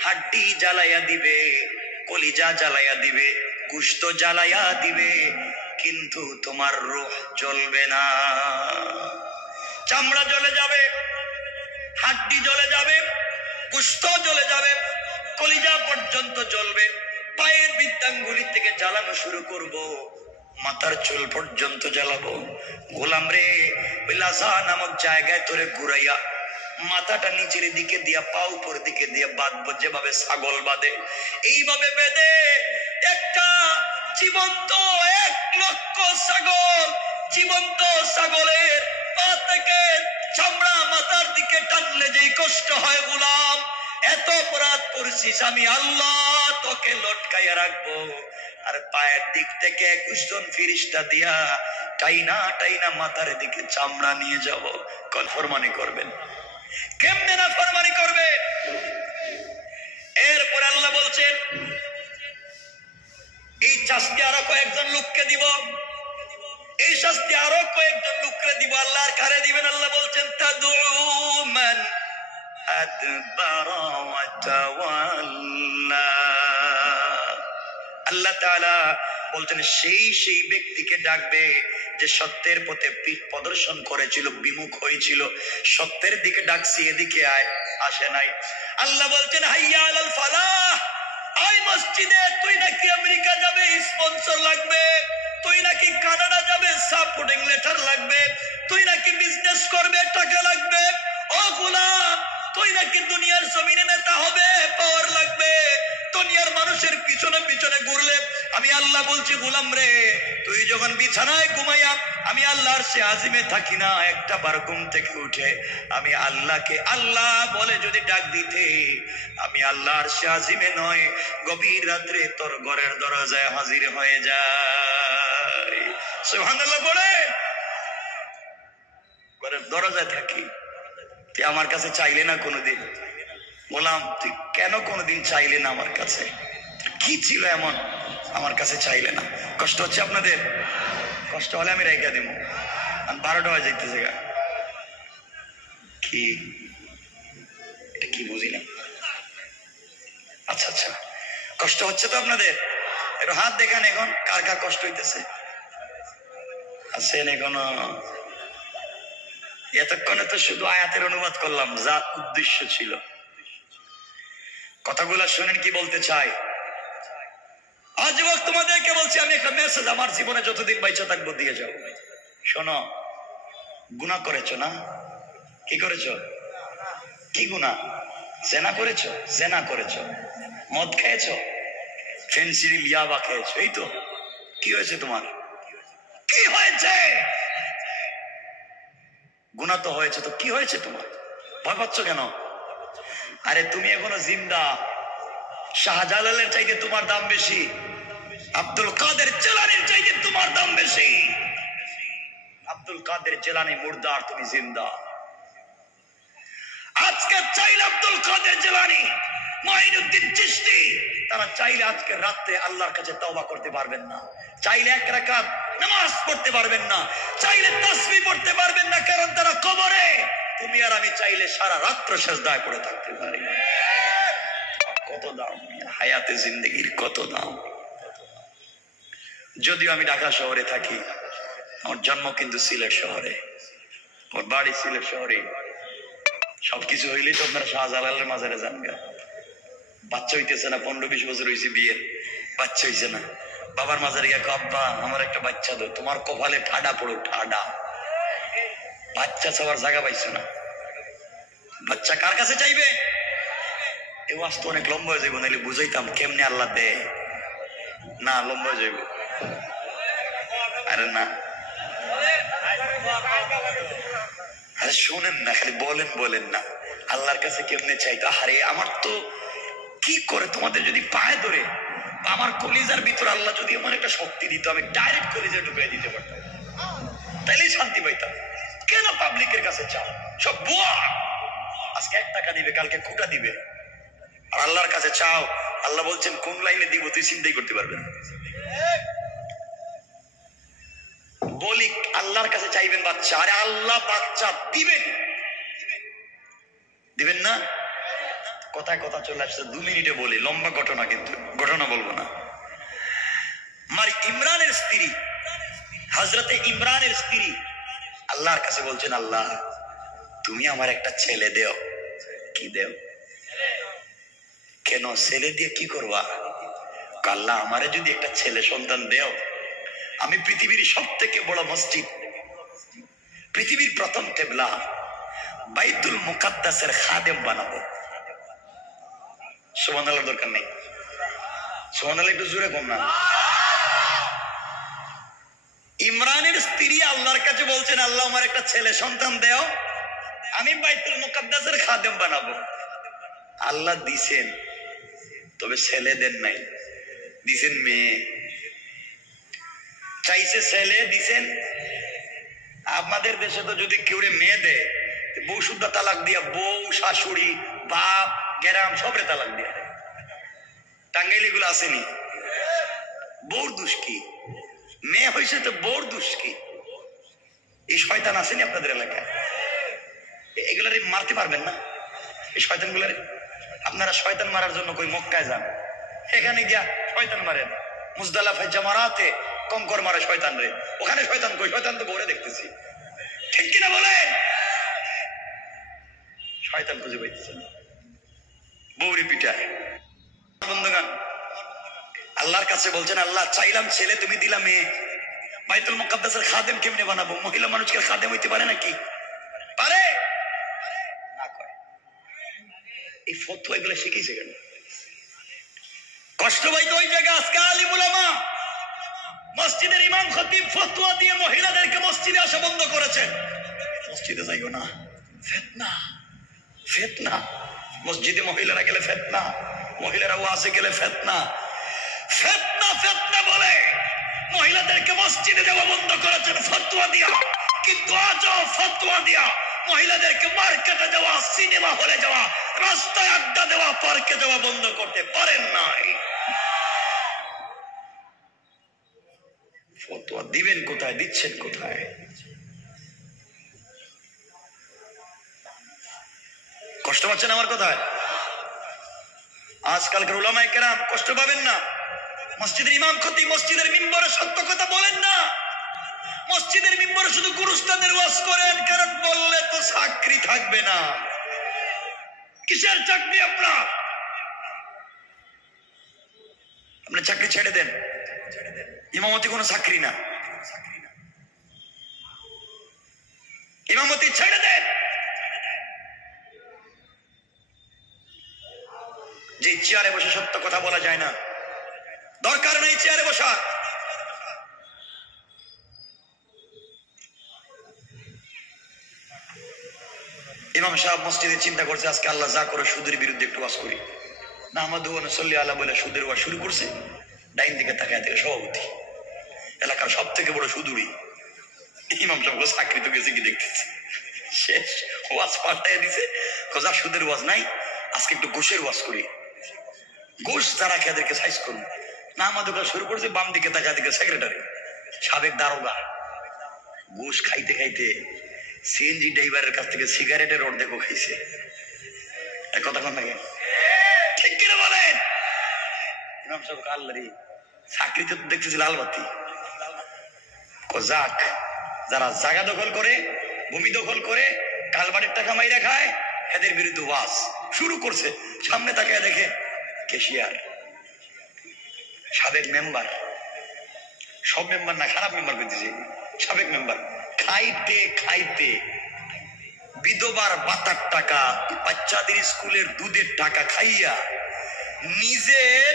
হাড্ডি জ্বালাইয়া দিবে, কলিজা জ্বালাইয়া দিবে, গোশত জ্বালাইয়া দিবে, কিন্তু তোমার রূহ জ্বলবে না। চামড়া জ্বলে যাবে, হাড্ডি জ্বলে যাবে, গোশত জ্বলে যাবে, কলিজা পর্যন্ত জ্বলবে, পায়ের বৃদ্ধাঙ্গুলি থেকে জ্বালানো শুরু করব, মাথার চুল পর্যন্ত জ্বালাবো। গোলাম রে, ওই লাযা নামক জায়গায় তোরে ঘুরাইয়া মাথাটা নিচের দিকে দিয়া পা উপর দিকে দিয়ে বাঁধবো, যেভাবে ছাগল বাঁধে এইভাবে বেঁধে একটা জীবন্ত 1,00,000 ছাগল, জীবন্ত ছাগলের পা থেকে চামড়া মাথার দিকে টানলে যেই কষ্ট হয় গোলাম, এত অপরাধ করছিস, আমি আল্লাহ তোকে লটকাইয়া রাখবো আর পায়ের দিক থেকে 21 জন ফেরেশতা দিয়া টাইনা টাইনা মাথার দিকে চামড়া নিয়ে যাব। ফরমানি করবেন, কেমনে না ফরমানি করবে? এরপর আল্লাহ বলছেন এই শাস্তি আরো কয়েকজন লোককে দিব, এই শাস্তি আরো কয়েকজন লোককে দিব। আল্লাহর কারে দিবেন? আল্লাহ বলছেন তাদউ মান আদবারা ওয়া তাওয়াল্লা। আল্লাহ তাআলা বলছেন সেই ব্যক্তিকে ডাকবে যে সত্যের পথে পিঠ প্রদর্শন করেছিল, বিমুখ হয়েছিল, সত্যের দিকে ডাকছি এদিকে আয়, আসে নাই। আল্লাহ বলছেন হাইয়া আলাল ফালাহ, আয় মসজিদে। তুই নাকি আমেরিকা যাবে, স্পন্সর লাগবে, তুই নাকি কানাডা যাবে, সাপোর্টিং লেটার লাগবে, তুই নাকি বিজনেস করবে, টাকা লাগবে, ও গোলাম তুই নাকি দুনিয়ার জমিনে নেতা হবে, পাওয়ার লাগবে, দুনিয়ার মানুষের পিছনে পিছনে ঘুরলে আমি আল্লাহ বলছি গোলাম রে, তুই যখন বিছানায় ঘুমাইয়া আমি আল্লাহর সে আজিমে থাকি না, একটা বার ঘুম থেকে উঠে আমি আল্লাহকে আল্লাহ বলে যদি ডাক দিতে, আমি আল্লাহর সে আজিমে নয় গভীর রাত্রে তোর ঘরের দরজায় হাজির হয়ে যায়। সুবহানাল্লাহ বলে ঘরের দরজায় থাকি। তুই আমার কাছে চাইলে না কোনোদিন? বললাম তুই কেন কোনোদিন চাইলে না আমার কাছে? কি ছিল এমন আমার কাছে চাইলে না? কষ্ট হচ্ছে আপনাদের? কষ্ট হলে আমি রেখে দিব। 12টা হয়ে যাইতেছে গা। কি এটা কি বুঝি না? আচ্ছা আচ্ছা, কষ্ট হচ্ছে তো আপনাদের? একটু হাত দেখান এখন, কার কার কষ্ট হইতেছে? আছেন এখনো? এতক্ষণে তো শুধু আয়াতের অনুবাদ করলাম, যা উদ্দেশ্য ছিল। কথাগুলো শুনেন কি বলতে চাই। আজ তোমাদেরকে বলছি আমি একটা মেসেজ আমার জীবনে যতদিন বাইচা থাকবো দিয়ে যাও। শোনো, গুনাহ করেছো না? কি করেছো? কি গুনাহ? জেনা করেছো? জেনা করেছো? মদ খেয়েছো? ফেন্সিডিল ইয়াবা খেয়েছো? এই তো। কি হয়েছে তোমার? কি হয়েছে? গুনাহ তো হয়েছে, তো কি হয়েছে তোমার? ভয় পাচ্ছ কেন? আরে তুমি এখনো জিন্দা। শাহজালালের চাইতে তোমার দাম বেশি, আব্দুল কাদের জিলানীর চাইতে তোমার দাম বেশি। আব্দুল কাদের জিলানী মুর্দা আর তুমি জিন্দা। আজকে চাইলে আব্দুল কাদের জিলানী, মুঈনুদ্দিন চিশতি তারা চাইলে আজকে রাতে আল্লাহর কাছে তওবা করতে পারবেন না, চাইলে 1 রাকাত নামাজ পড়তে পারবেন না, চাইলে তাসবিহ পড়তে পারবেন না, কারণ তারা কবরে। তুমি আর আমি চাইলে সারা রাত্র সিজদায় পড়ে থাকতে পারি। কত দাম হায়াতে জিন্দেগির, কত দাম। যদিও আমি ঢাকা শহরে থাকি, আমার জন্ম কিন্তু সিলেট শহরে, আমার বাড়ি সিলেট শহরে। সবকিছু হইলেই তো আপনারা শাহজালালের মাজারে যান গা। বাচ্চা হইতেছে না, 15-20 বছর হয়েছে বিয়ে, বাচ্চা হইছে না। বাবার মাজারে গিয়ে আব্বা আমার একটা বাচ্চা দো। তোমার কপালে ঠাডা পড়ো, ঠাডা। বাচ্চা চাওয়ার জায়গা পাইছো না, বাচ্চা কার কাছে চাইবে? এ ওয়াজ তো অনেক লম্বা হয়ে যাইব, নাহলে বুঝাইতাম কেমনে আল্লাহ দে। না, লম্বা হয়ে যাইব। আরে না, আরে শোনেন না, খালি বলেন বলেন না আল্লাহর কাছে কেমনে চাইতো। আরে আমার তো কি করে তোমাদের যদি পায়ে ধরে আমার কলিজার ভিতর আল্লাহ যদি আমার একটা শক্তি দিত, আমি ডাইরেক্ট কলিজা ঢুকিয়ে দিতে পারতাম, তাইলেই শান্তি পাইতাম। কেন পাবলিকের কাছে চাও? সব বুয়া। আজকে 1 টাকা দিবে, কালকে কোটা দিবে। আর আল্লাহর কাছে চাও, আল্লাহ বলছেন কোন লাইনে দিব তুই চিন্তাই করতে পারবেন। বলি আল্লাহর কাছে চাইবেন বাচ্চা, আরে আল্লাহ বাচ্চা দিবেন, দিবেন না? কথায় কথা চলে আসছে, 2 মিনিটে বলি, লম্বা ঘটনা, কিন্তু ঘটনা বলবো না। আমার ইমরানের স্ত্রী, হযরতে ইমরানের স্ত্রী আল্লাহর কাছে বলছেন আল্লাহ তুমি আমার একটা ছেলে দেও। কি দেও? কেন? ছেলে দিয়ে কি করবা? আল্লাহ আমারে যদি একটা ছেলে সন্তান দেও, আমি পৃথিবীর সব থেকে বড় মসজিদ, পৃথিবীর প্রথম কেবলা, বাইতুল মুকাদ্দাসের খাদেম বানাবো। সুবহানাল্লাহ দরকার নেই, সুবহানাল্লাহ একটু জোরে কম না। ইমরানের স্ত্রী আল্লাহর কাছে বলছেন, আল্লাহ আমার একটা ছেলে সন্তান দেও, আমি বাইতুল মুকাদ্দাসের খাদেম বানাবো। আল্লাহ দিছেন, তবে ছেলে দেন নাই, দিছেন মেয়ে। চাইছে ছেলে, দিছেন। আমাদের দেশে তো যদি কেউ মেয়ে দেয়, বউ শুদ্ধ তালাক দিয়া, বউ শাশুড়ি বাপ গেরাম সবরে তালাক দিয়া। টাঙ্গাইল এগুলো আসেনি? বউর দোষ কি? মেয়ে হয়েছে তো বউর দোষ কি? এই শয়তান আসেনি আপনাদের এলাকায়? এগুলার মারতে পারবেন না এই শয়তান গুলারে? আপনারা শয়তান মারার জন্য কই মক্কায় যান, এখানে গিয়া শয়তান মারেন। মুজদালিফা জামারাতে কঙ্কর মারে শয়তান রে, ওখানে শয়তান কই? শয়তান তো ঘরে দেখতেছি, ঠিক কিনা বলেন? শয়তান খুঁজে পাইতেছেন, বউরি পিটায়। বন্ধুগণ, আল্লাহর কাছে বলছেন, আল্লাহ চাইলাম ছেলে, তুমি দিলাম মেয়ে। বাইতুল মুকাদ্দাসের খাদেম কেমনে বানাবো? মহিলা মানুষকে খাদেম হইতে পারে নাকি? পারে না? কয় এই ফতোয়া এগুলো শিখেছে কেন? কষ্ট পাইতো ওই জায়গা। আজকে আলিম উলামা, মসজিদের ইমাম খতিব ফতোয়া দিয়ে মহিলাদেরকে মসজিদে আসা বন্ধ করেছেন। মসজিদে যাইও না, ফিতনা ফিতনা। মসজিদে মহিলারা গেলে ফিতনা, মহিলারা ওয়াজে গেলে ফিতনা। ফিতনা ফিতনা বলে মহিলাদেরকে মসজিদে যাওয়া বন্ধ করেছেন ফতোয়া দিয়া। কিন্তু আজও ফতোয়া দিয়া মহিলাদেরকে মার্কেটে যাওয়া, সিনেমা হলে যাওয়া, রাস্তায় আড্ডা দেওয়া, পার্কে যাওয়া বন্ধ করতে পারেন নাই। ফতোয়া দিবেন কোথায়, দিচ্ছেন কোথায়? কষ্ট পাচ্ছেন আমার কথায়? আজকালকার উলামায়ে কেরাম কষ্ট পাবেন না। মসজিদের ইমাম খতিব মসজিদের মিম্বরে সত্য কথা বলেন না। মসজিদের মিম্বরে শুধু গুরুস্তাদের ওয়াজ করেন, কারণ বললে তো চাকরি থাকবে না। কিসের চাকরি আপনার? আপনি চাকরি ছেড়ে দেন, ইমামতি কোনো চাকরি না। ইমামতি ছেড়ে দেন। যে চেয়ারে বসে সত্য কথা বলা যায় না, দরকার নেই চেয়ারে বসা। ইমাম সাহেব মসজিদে চিন্তা করছে, আজকে আল্লাহ যা করে সুদের বিরুদ্ধে একটু ওয়াজ করি। না আমাদু নসল্লি আল্লাহ বলে সুদের ওয়াজ শুরু করছে। ডাইন দিকে তাকায় থেকে সভাপতি, এলাকার সব থেকে বড় সুদুরি। ইমাম সাহেব চাকরি তো গেছে কি দেখতেছে, শেষ ওয়াজ পাল্টাইয়া দিছে। যা সুদের ওয়াজ নাই, আজকে একটু ঘুষের ওয়াজ করি, ঘুষ যারা খেয়াদেরকে সাইজ করুন। না আমাদের শুরু করছে, বাম দিকে তাকা দিকে সেক্রেটারি, সাবেক দারোগা। ঘুষ খাইতে খাইতে সিএনজি ড্রাইভারের কাছ থেকে সিগারেটের অর্ধেকও খাইছে। কথা কোন থাকে, ঠিক কিনা বলেন? ইমাম সাহেব আল্লাহরি চাকরিতে দেখতেছি লালবাতি। যাক, যারা জায়গা দখল করে, ভূমি দখল করে, কালবাড়ির টাকা মাইরা খায়, এদের বিরুদ্ধে ওয়াজ শুরু করছে। সামনে তাকায় দেখে ক্যাশিয়ার, সাবেক মেম্বার, সব মেম্বার না, খারাপ মেম্বার করতেছে, সাবেক মেম্বার। খাইতে খাইতে বিধবার ভাতার টাকা, বাচ্চাদের স্কুলের দুধের টাকা খাইয়া নিজের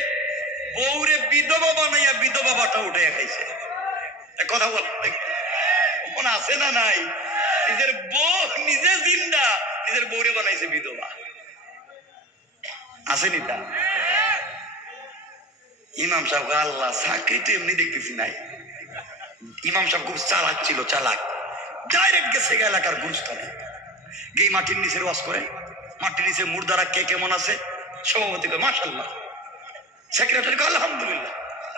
বউরে বিধবা বানাইয়া বিধবা ভাতা উঠে খাইছে। কথা বল মনে আছে না নাই? নিজের বউ নিজে জিন্দা, নিজের বউরে বানাইছে বিধবা। আসেনি তা? ইমাম সাহেব আল্লাহ চাকরি তো এমনি দেখতেছি নাই। ইমাম সাহেব খুব চালাক ছিল, চালাক। ডাইরেক্ট গেছে এলাকার গুরুস্থানে, গিয়ে মাটির নিচে ওয়াজ করে। মাটির নিচে মুর্দারা কে কেমন আছে, সভাপতি কয় মাশাআল্লাহ, সেক্রেটারি কয় আলহামদুলিল্লাহ,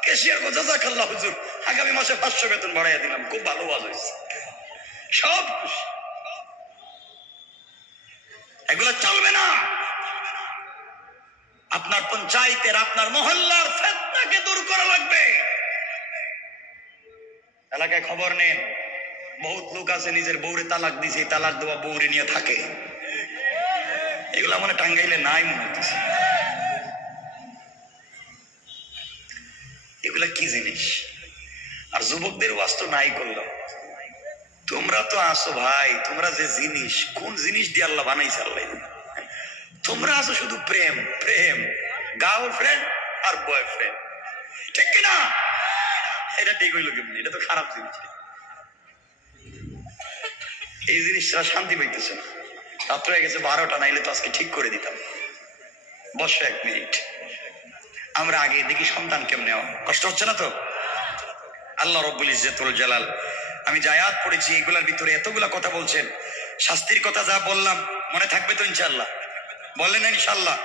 ক্যাশিয়ার কয় জাযাকাল্লাহ হুজুর, আগামী মাসে 500 বেতন বাড়াইয়া দিলাম, খুব ভালো ওয়াজ হয়েছে। সব খুশি। এগুলো চলবে না। আপনার পঞ্চায়েতের, আপনার মহল্লার ফিতনাকে দূর করা লাগবে। এলাকায় খবর নেন, বহুত লোক আছে নিজের বউরে তালাক দিছে, তালাক দেওয়া বউরে নিয়ে থাকে। এগুলা মনে টাঙ্গাইলে নাই মনে হইতেছে। এগুলা কি জিনিস? আর যুবকদের ওয়াজ তো নাই করলাম। তোমরা তো আসো ভাই, তোমরা যে জিনিস, কোন জিনিস দিয়ে আল্লাহ বানাইছে আল্লাহ। তোমরা আসো শুধু প্রেম প্রেম, গার্লফ্রেন্ড আর বয়ফ্রেন্ড, ঠিক কিনা? এটা ঠিক হইলো কেমনি? এটা তো খারাপ জিনিস। এই জিনিসটা শান্তি পাইতেছে না। রাত্র হয়ে গেছে 12টা, নাইলে তো আজকে ঠিক করে দিতাম। বসো 1 মিনিট, আমরা আগে দেখি সন্তান কেমনে হয়। কষ্ট হচ্ছে না তো? আল্লাহ রব্বুল ইজ্জতুল জালাল, আমি যে আয়াত পড়েছি এগুলার ভিতরে এতগুলা কথা বলছেন। শাস্তির কথা যা বললাম মনে থাকবে তো ইনশাআল্লাহ? বললেন না ইনশাআল্লাহ?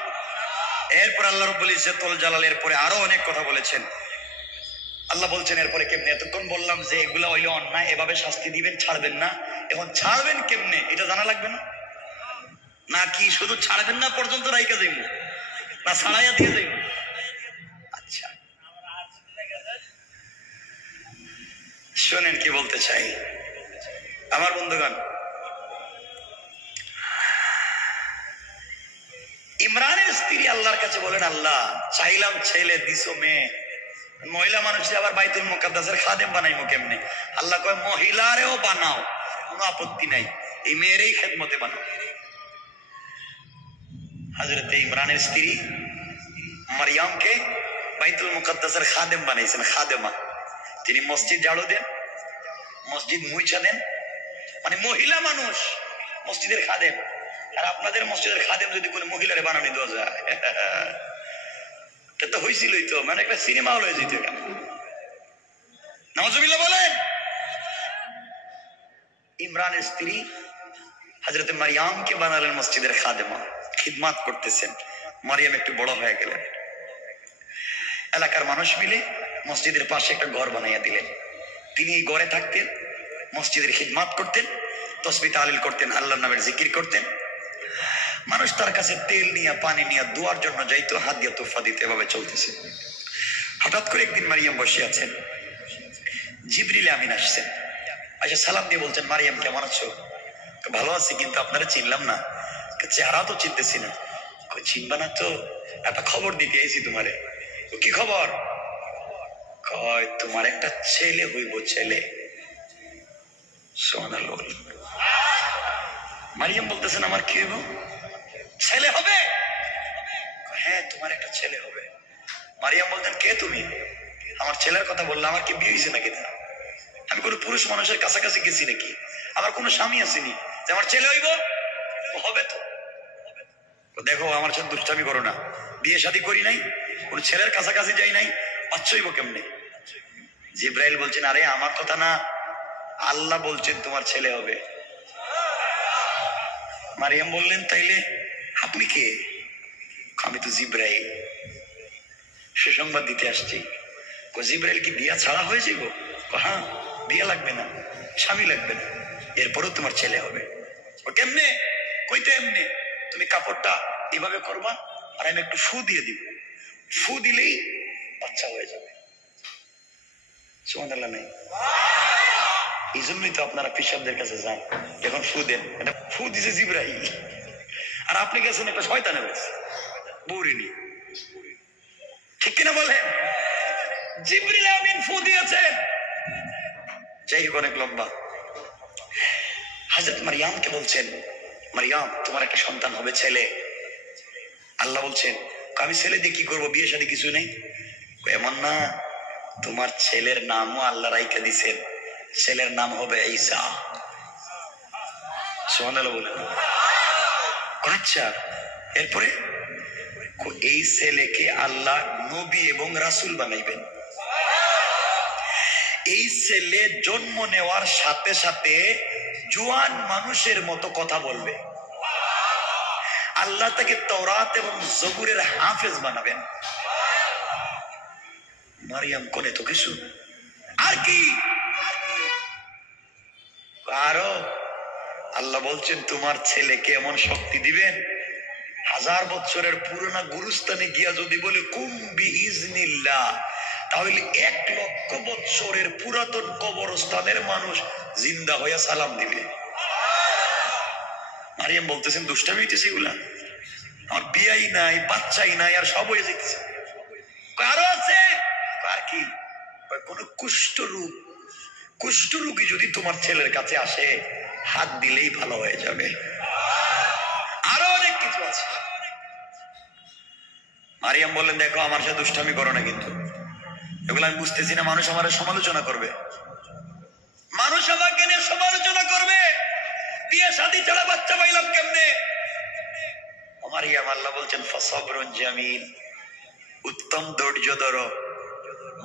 এরপর আল্লাহ রব্বুল ইজ্জতুল জালাল এরপরে আরো অনেক কথা বলেছেন। আল্লাহ বলছেন এরপরে কেমনে? এতক্ষণ বললাম যে এগুলা হইলে অন্যায়, এভাবে শাস্তি দিবেন, ছাড়বেন না। এখন ছাড়বেন কেমনে এটা জানা লাগবে না? নাকি শুধু ছাড়বেন না পর্যন্ত রাইকা যাইব, না ছাড়াইয়া দিয়ে যাইব? আচ্ছা শোনেন কি বলতে চাই আমার বন্ধুগণ। ইমরানের স্ত্রী আল্লাহর কাছে বলেন, আল্লাহ চাইলাম ছেলে, দিছো মেয়ে। মহিলা মানুষে আবার বাইতুল মুকাদ্দাসের খাদেম বানাইবো কেমনে? আল্লাহ কয় মহিলারেও বানাও, কোনো আপত্তি নাই, এই মেয়েরই খেদমতে বানাও। হযরত ইমরানের স্ত্রী মারিয়ামকে বাইতুল মুকাদ্দাসের খাদেম বানাইছেন, খাদেমা। তিনি মসজিদ ঝাড়ু দেন, মসজিদ মুইছা দেন, মানে মহিলা মানুষ মসজিদের খাদেম। আর আপনাদের মসজিদের খাদেম যদি কোনো মহিলারে বানানি দেওয়া যায়, এটা তো হয়েছিলই তো, মানে একটা সিনেমা হল হয়ে যেত এখানে। নাউজুবিল্লাহ বলেন। ইমরানের স্ত্রী হযরত মারিয়ামকে বানালেন মসজিদের খাদেমা, খিদমাত করতেছেন। মারিয়াম একটু বড় হয়ে গেলেন, এলাকার মানুষ মিলে মসজিদের পাশে একটা ঘর বানাইয়া দিলেন। তিনি এই ঘরে থাকতেন, মসজিদের খিদমাত করতেন, তাসবিহ তাহলিল করতেন, আল্লাহর নামের জিকির করতেন। মানুষ তার কাছে তেল নিয়ে, পানি নিয়ে, দোয়ার জন্য যাইতো, হাত দিয়ে তোফা দিতে, এভাবে চলতেছে। হঠাৎ করে একদিন মারিয়াম বসে আছেন, জিবরিল আমিন আসছেন। আচ্ছা সালাম দিয়ে বলছেন, মারিয়াম কেমন আছো? ভালো আছি, কিন্তু আপনারা চিনলাম না, চেহারা তো চিনতেছি না। চিনবা না তো? একটা খবর দিতে এসেছি তোমারে। কি খবর? কয় তোমার একটা ছেলে হইব, ছেলে। সুবহানাল্লাহ। মারিয়াম বলতেছেন আমার কি হইব? ছেলে হবে? হ্যাঁ তোমার একটা ছেলে হবে। মারিয়াম বলতেন কে তুমি? আমার ছেলের কথা বললে, আমার কি বিয়ে হয়েছে নাকি? আমি কোনো পুরুষ মানুষের কাছাকাছি গেছি নাকি? আমার কোনো স্বামী আসেনি যে আমার ছেলে হইব? হবে তো। দেখো আমার সাথে দুষ্টামি করো না, বিয়ে শাদী করি নাই, কোন ছেলের কাছাকাছি যাই নাই, বাচ্চা হইব কেমনে? জিব্রাইল বলছেন আরে আমার কথা না, আল্লাহ বলছেন তোমার ছেলে হবে। মারিয়াম বললেন তাইলে আপনি কে? আমি তো জিব্রাইল, সুসংবাদ দিতে আসছি। জিব্রাইল কি বিয়া ছাড়া হয়ে যাবো? হ্যাঁ, বিয়া লাগবে না, স্বামী লাগবে না, এরপরও তোমার ছেলে হবে। ও কেমনে? কইতে এমনি, তুমি কাপড়টা এভাবে করবা আর আমি একটু ফু দিয়ে দিব, ফু দিলেই বাচ্চা হয়ে যাবে। সুবহানাল্লাহ নাই? এই জন্যই তো আপনারা পিসাবদের কাছে যান, যখন ফু দেন, এটা ফু দিছে জিব্রাইল, আর আপনি গেছেন একটা শয়তানের কাছে বউরিনি, ঠিক কিনা বলেন? জিবরিল আমিন ফু দিয়েছেন। যাই হোক অনেক লম্বা। হযরত মারিয়ামকে বলছেন, মারিয়াম তোমার একটা সন্তান হবে, ছেলে। আল্লাহ বলছেন আমি ছেলে দিয়ে কি করবো, বিয়ে শাদী কিছু নেই? এমন না, তোমার ছেলের নামও আল্লাহ রাইখা দিছেন, ছেলের নাম হবে ঈসা। সুবহানাল্লাহ বলেন। আচ্ছা এরপরে এই ছেলেকে আল্লাহ নবী এবং রাসূল বানাইবেন। এই ছেলে জন্ম নেওয়ার সাথে সাথে জোয়ান মানুষের মতো কথা বলবে। আল্লাহ তাকে তাওরাত এবং জবুরের হাফেজ বানাবেন। মারিয়াম কোনে তো কিছু, আর কি? আরো আল্লাহ বলছেন তোমার ছেলেকে এমন শক্তি দিবেন, 1000 বছরের পুরোনো গুরুস্থানে গিয়া যদি বলে কুম বিইজনিল্লাহ, তাহলে 1,00,000 বছরের পুরাতন কবরস্থানের মানুষ জিন্দা হইয়া সালাম দিবে। মারিয়াম বলতেছেন দুষ্টামি হইতেছে এগুলা, আমার বিয়াই নাই, বাচ্চাই নাই, আর সব হয়ে যেতেছে। আরো আছে, আর কি? কোন কুষ্ঠ রোগ, কুষ্ঠ রোগী যদি তোমার ছেলের কাছে আসে, হাত দিলেই ভালো হয়ে যাবে। আরো অনেক কিছু আছে। মারিয়াম বললেন, দেখো আমার সাথে দুষ্টামি করো না, কিন্তু এগুলো আমি বুঝতেছি না, মানুষ আমার সমালোচনা করবে, মানুষ আমাকে নিয়ে সমালোচনা করবে, বিয়ে শাদী ছাড়া বাচ্চা পাইলাম কেমনে। মারিয়াম, আল্লাহ বলছেন ফাসাবরুন জামিল, উত্তম ধৈর্য ধরো।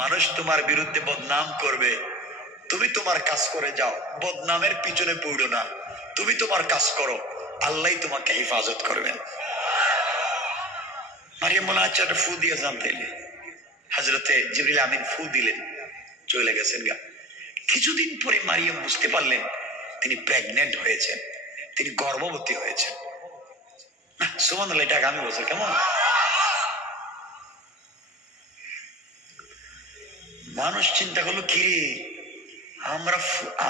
মানুষ তোমার বিরুদ্ধে বদনাম করবে, তুমি তোমার কাজ করে যাও, বদনামের পিছনে পড়ো না, তুমি তোমার কাজ করো, আল্লাহ তোমাকে হেফাজত করবেন। মারিয়াম বলে, আচ্ছা একটা ফু দিয়ে যান তাইলে। হযরতে জিবরিল আমিন ফু দিলেন, চলে গেছেন গা। কিছুদিন পরে মারিয়াম বুঝতে পারলেন তিনি প্রেগনেন্ট হয়েছেন, তিনি গর্ভবতী হয়েছেন। সুবহানাল্লাহ, এটা আগামী বছর কেমন। মানুষ চিন্তা করলো, কি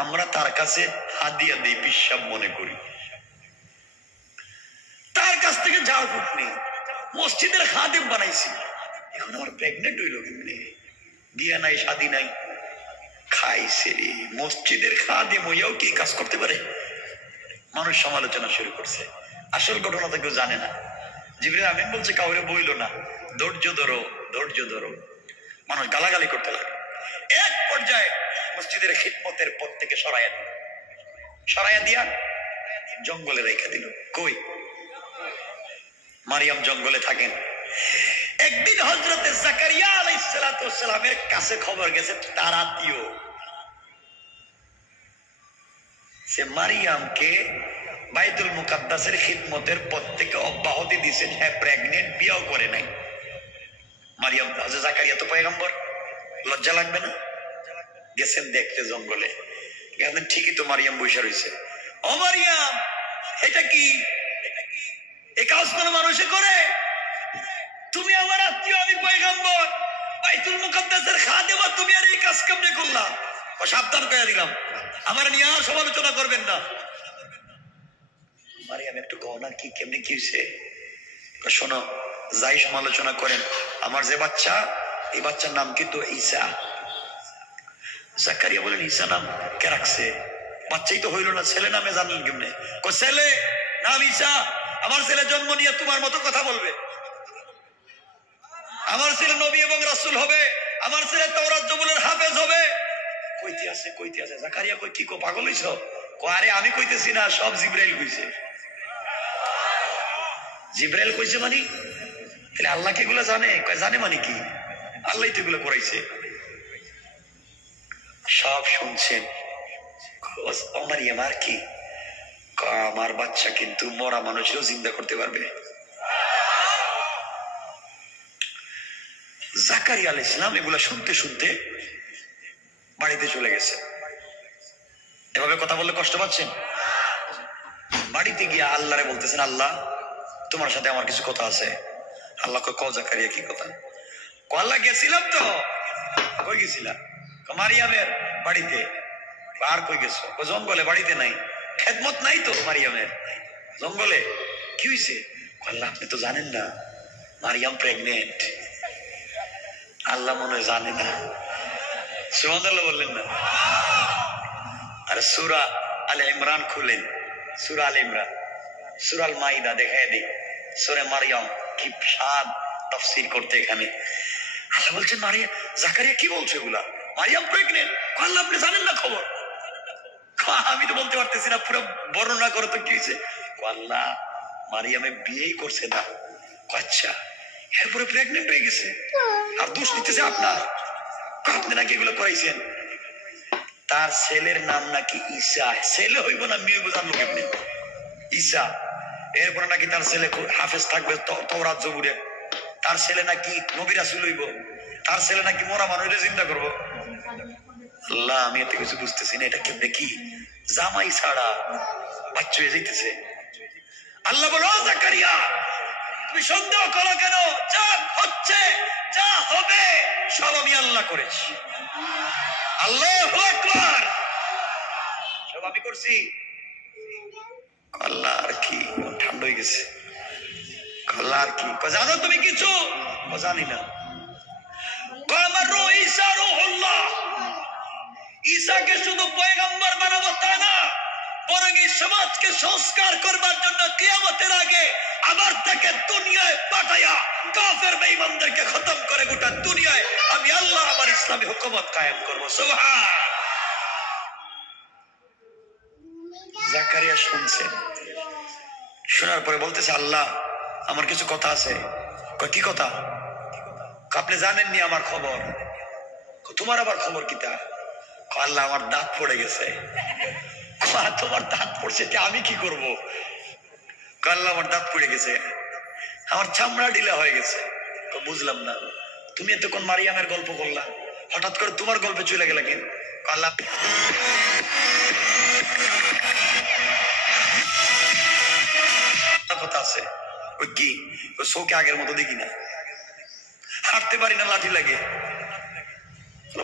আমরা তার কাছে হাদিয়া দিই, পিসাব মনে করি, তার কাছ থেকে ঝাড় ফুট নেই, মসজিদের খাদেম বানাইছি, এখন আমার প্রেগনেন্ট হইল কেমনে, বিয়ে নাই শাদী নাই, খাইছে রে, মসজিদের খাদেম হইয়াও কি কাজ করতে পারে। মানুষ সমালোচনা শুরু করছে, আসল ঘটনা তো কেউ জানে না। জিবরিল আমিন বলছে কাউরে বইল না, ধৈর্য ধরো, ধৈর্য ধরো। মানুষ গালাগালি করতে লাগে। এক পর্যায়ে মসজিদের খিদমতের পদ থেকে সরাইয়া দিয়া জঙ্গলে রেখে দিল। কই? মারিয়াম জঙ্গলে থাকেন। একদিন হযরতে জাকারিয়া আলাইহিস সালাতু ওয়াস সালামের কাছে খবর গেছে, তার আত্মীয় সে মারিয়ামকে বাইতুল মুকাদ্দাসের খিদমতের পদ থেকে অব্যাহতি দিয়েছেন, হ্যাঁ প্রেগনেন্ট, বিয়েও করে নাই। মারিয়াম, জাকারিয়া তো পয়গম্বর, লজ্জা লাগবে না? গেছেন দেখতে জঙ্গলে, ঠিকই তো মারিয়াম বসে রয়েছে। ও মারিয়াম, এটা কি, এই কাজ কোনো মানুষে করে? তুমি আমার আত্মীয়, আমি পয়গম্বর, বাইতুল মুকাদ্দাসের খাদেম, তুমি আর এই কাজ কেমনে করলা? সাবধান করে দিলাম, আমার নিয়ে আর সমালোচনা করবেন না। মারিয়াম একটু কও না, কি কেমনে কি হয়েছে? শোনো, যাই সমালোচনা করেন, আমার যে বাচ্চা, এই বাচ্চার নাম কিন্তু ঈসা। জাকারিয়া বলেন, ঈসা নাম কে রাখছে? বাচ্চাই তো হইল না, ছেলে নামে জানলেন কেমনে? ছেলে নাম ঈসা। আমার ছেলে জন্ম নিয়ে তোমার মতো কথা বলবে, আমার ছেলে নবী এবং রাসূল হবে, আমার ছেলে তাওরাত জবুলের হাফেজ হবে। কইতে আছে, কইতে আছে। জাকারিয়া কই, কি কো, পাগল হইছো? আরে আমি কইতেছি না, সব জিবরাইল কইছে। জিবরাইল কইছে মানে? তাহলে আল্লাহ কি এগুলো জানে? জানে মানে কি? আল্লাহ তো এগুলো করাইছে, সব শুনছেন। মারিয়াম, আর কি? আমার বাচ্চা কিন্তু মরা মানুষও জিন্দা করতে পারবে। জাকারিয়া আলাইহিস সালাম এগুলা শুনতে শুনতে বাড়িতে চলে গেছে। এভাবে কথা বললে কষ্ট পাচ্ছেন? বাড়িতে গিয়ে আল্লাহরে বলতেছেন, আল্লাহ তোমার সাথে আমার কিছু কথা আছে। আল্লাহ কয়, কও জাকারিয়া, কি কথা? আল্লাহ, গেছিলাম তো। কই গেছিলাম? মারিয়ামের বাড়িতে। আর কই গেছো? জঙ্গলে, বাড়িতে নাই। খেদমত নাই তো মারিয়ামের, জঙ্গলে। কি হয়েছে? আল্লাহ আপনি তো জানেন না, মারিয়াম প্রেগনেন্ট। আল্লাহ মনে হয় জানে না। সুবহানাল্লাহ বললেন না? আর সূরা আলে ইমরান খুলেন, সূরা আলে ইমরান, সূরা আল মাইদা দেখায় দিই, সূরা মারিয়াম। কি স্বাদ তাফসীর করতে এখানে। আল্লাহ বলছেন, মারিয়াম, জাকারিয়া কি বলছে এগুলা? মারিয়াম প্রেগনেন্ট। আল্লাহ আপনি জানেন না খবর? আমি তো বলতে পারতেছি না, পুরো বর্ণনা করো তো কি হয়েছে। আল্লাহ, মারিয়ামে বিয়েই করছে না। আচ্ছা, এরপরে প্রেগনেন্ট হয়ে গেছে, আর দোষ নিতেছে আপনার, আপনি নাকি এগুলো করাইছেন। তার ছেলের নাম নাকি ঈসা। ছেলে হইব না মেয়ে হইব জানলো কেমনি? ঈসা। এরপরে নাকি তার ছেলে হাফেজ থাকবে তাওরাত জবুরে, তার ছেলে নাকি নবী রাসূল হইব, তার ছেলে নাকি মরা মানুষের চিন্তা করবো। আল্লাহ, আমি এত কিছু বুঝতেছি না, এটা কেমনে কি? জামাই ছাড়া বাচ্চা হয়ে যাইতেছে। আল্লাহ বলো, জাকারিয়া তুমি সন্দেহ করো কেন? যা হচ্ছে, যা হবে, সব আমি আল্লাহ করেছি। আল্লাহু আকবার, সব আমি করছি। আল্লাহ আর কি? ঠান্ডা হয়ে গেছে। আল্লাহ আর কি? জানো তুমি কিছু? জানি না। আমার রূহ ঈসা রূহুল্লাহ, ঈসাকে শুধু পয়গম্বর বানাবো তা না, বরং এই সমাজকে সংস্কার করবার জন্য কিয়ামতের আগে আবার তাকে দুনিয়ায় পাঠাইয়া কাফের বেঈমানদেরকে খতম করে গোটা দুনিয়ায় আমি আল্লাহ আমার ইসলামী হুকুমত কায়েম করবো। সুবহান। জাকারিয়া শুনছেন, শোনার পরে বলতেছে, আল্লাহ আমার কিছু কথা আছে। কি কথা? আপনি জানেননি আমার খবর। তোমার আবার খবর কিতা? আল্লাহ আমার দাঁত পড়ে গেছে। তোমার দাঁত পড়ছে, আমি কি করব? আল্লাহ আমার দাঁত পড়ে গেছে, আমার চামড়া ঢিলা হয়ে গেছে। বুঝলাম না, তুমি এতক্ষণ মারিয়ামের গল্প করলা, হঠাৎ করে তোমার গল্পে চলে গেলে কেন? আল্লাহ কথা আছে। ওই কি ওই চোখে আগের মতো দেখি না, হাঁটতে পারি না, লাঠি লাগে।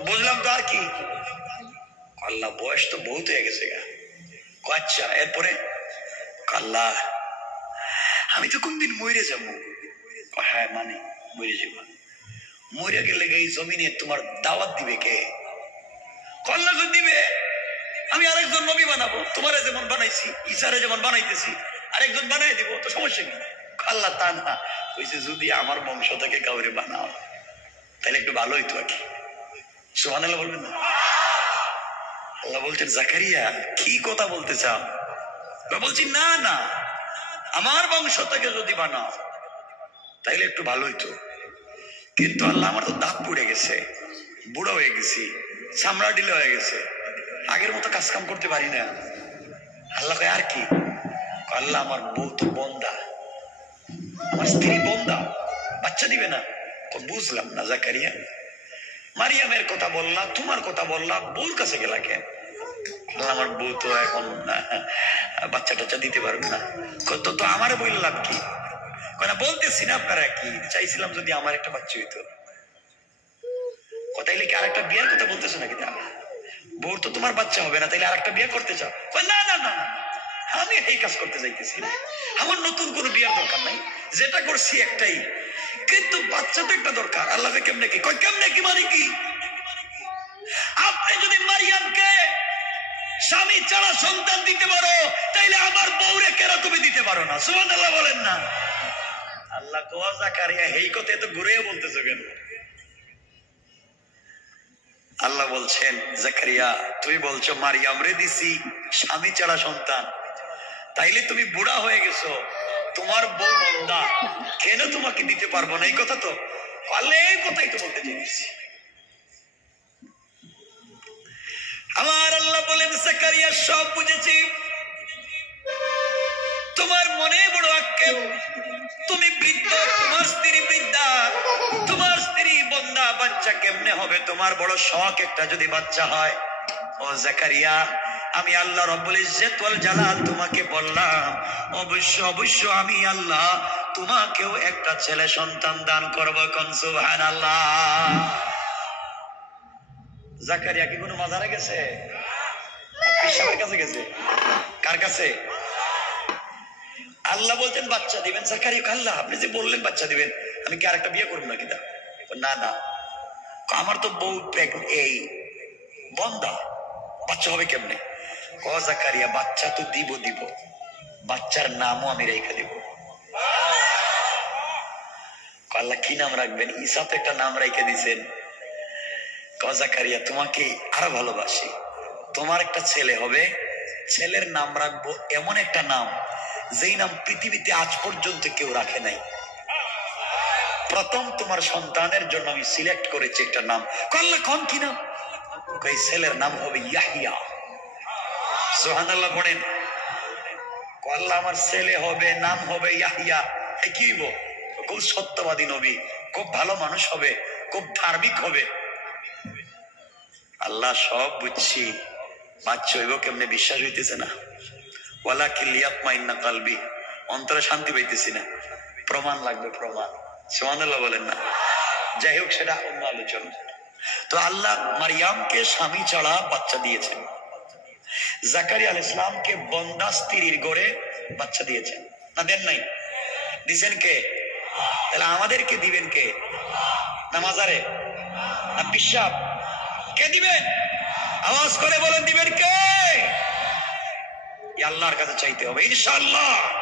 বুঝলাম তো, আর কি? আল্লাহ বয়স তো বহুত হয়ে গেছে গা। আচ্ছা, এরপরে? আল্লাহ আমি তো কোনদিন মরে যাবো। হ্যাঁ মানে মরে যাব। মরে গেলে এই জমিনে তোমার দাওয়াত দিবে কে? আল্লাহ দিবে। আমি আরেকজন নবী বানাবো, তোমারে যেমন বানাইছি, ঈসারে যেমন বানাইতেছি আরেকজন বানাই দিব, তো সমস্যা কি? আল্লাহ তা না, কইছে যদি আমার বংশ থেকে কাউরে বানাও তাহলে একটু ভালো হইতো আর কি। সুবহানাল্লাহ বলবেন না? আল্লাহ বলছেন, জাকারিয়া কি কথা বলতে চাও? বলছি না না, আমার বংশ থেকে যদি বানাও তাইলে একটু ভালো হইতো, কিন্তু আল্লাহ আমার তো দাঁত পড়ে গেছে, বুড়ো হয়ে গেছি, চামড়া ঢিলা হয়ে গেছে, আগের মতো কাজ কাম করতে পারি না। আল্লাহ কয় আর কি? আল্লাহ আমার বউ তো বন্দা, আমার স্ত্রী বন্দা, বাচ্চা দিবে না। বুঝলাম না জাকারিয়া, মারিয়ামের কথা বললা, তোমার কথা বললা, বউর কাছে গেলা কেন? আমার বউ তো এখন বাচ্চা টাচ্চা দিতে পারবে না। তো আমারে বললাম কি? বলতেছি না আপনারা কি চাইছিলাম যদি আমার একটা বাচ্চা হইতো। কথাইলে কি আরেকটা বিয়ের কথা বলতেছো নাকি? বউর তো তোমার বাচ্চা হবে না, তাইলে আরেকটা বিয়ে করতে চাও? না না না, আমি এই কাজ করতে চাইতেছি না, আমার নতুন কোনো বিয়ের দরকার নাই, যেটা করছি একটাই, কিন্তু বাচ্চা তো একটা দরকার। আল্লাহ কেমনে কি? কেমনে কি মানে কি? আপনি যদি মারিয়ামকে স্বামী ছাড়া সন্তান দিতে পারো, তাইলে আমার বউরে কেন তুমি দিতে পারো না? সুবহানাল্লাহ বলেন না? আল্লাহ কোয়া জাকারিয়া এই কথা তো ঘুরে বলতেছো কেন? আল্লাহ বলছেন, জাকারিয়া তুমি বলছো মারিয়াম রে দিছি স্বামী ছাড়া সন্তান, তাইলে তুমি বুড়া হয়ে গেছো, তোমার বউ বন্দা, কেন তোমাকে দিতে পারবো না? এই কথা তো আল্লাহ এই কথাই তো বলতে চাইছি। আমার আল্লাহ বলেন, জাকারিয়া সব বুঝেছি, তোমার মনে বড় আক্ষেপ, তুমি বৃদ্ধ, তোমার স্ত্রী বৃদ্ধা, তোমার স্ত্রী বন্দা, বাচ্চা কেমনে হবে? তোমার বড় শখ একটা যদি বাচ্চা হয়। ও জাকারিয়া, আমি আল্লাহ রব্বুল ইজ্জত ওয়াল জালাল তোমাকে বললাম, অবশ্য অবশ্য আমি আল্লাহ তোমাকেও একটা ছেলে সন্তান দান করবো। কোন সুবহানাল্লাহ। জাকারিয়া কি কোনো মাজারে গেছে? ঈশ্বরের কাছে গেছে? কার কাছে? আল্লাহ বলতেন বাচ্চা দিবেন। জাকারিয়া, আল্লাহ আপনি যে বললেন বাচ্চা দিবেন, আমি কি আরেকটা বিয়ে করবো নাকি? না না, আমার তো বউ এই বন্দা, বাচ্চা হবে কেমনে? জাকারিয়া বাচ্চা তো দিব, বাচ্চার নামও আমি রেখে দিব। আল্লাহ কি নাম রাখবেন? ঈসা তো একটা নাম রেখে দিছেন। জাকারিয়া তোমাকে আরো ভালোবাসি, তোমার একটা ছেলে হবে, ছেলের নাম রাখবো এমন একটা নাম যেই নাম পৃথিবীতে আজ পর্যন্ত কেউ রাখে নাই। প্রথম তোমার সন্তানের জন্য আমি সিলেক্ট করেছি একটা নাম। আল্লাহ কোন কি নাম? এই ছেলের নাম হবে ইয়াহিয়া। সুবহানাল্লাহ পড়েন। আল্লাহ আমার ছেলে হবে, নাম হবে ইয়াহিয়া। কি হইব? খুব সত্যবাদী নবী, খুব ভালো মানুষ হবে, খুব ধার্মিক হবে। আল্লাহ সব বুঝছি, বাচ্চা হইব কেমনে বিশ্বাস হইতেছে না। ওয়ালাকিন লিয়াতমাইন্না কলবি, অন্তরে শান্তি পাইতেছি না, প্রমাণ লাগবে, প্রমাণ। সুবহানাল্লাহ বলেন না? যাই হোক, সেটা অন্য আলোচনা। তো আল্লাহ মারিয়ামকে স্বামী ছাড়া বাচ্চা দিয়েছেন, জাকারিয়া আলাইহিস সালামকে বন্দা স্ত্রীর ঘরে বাচ্চা দিয়েছেন না? দেন নাই? দিছেন কে? তাহলে আমাদেরকে দিবেন কে? না মাজারে না পিশাব? কে দিবেন? আওয়াজ করে বলেন দিবেন কে? আল্লাহর কাছে চাইতে হবে ইনশাআল্লাহ।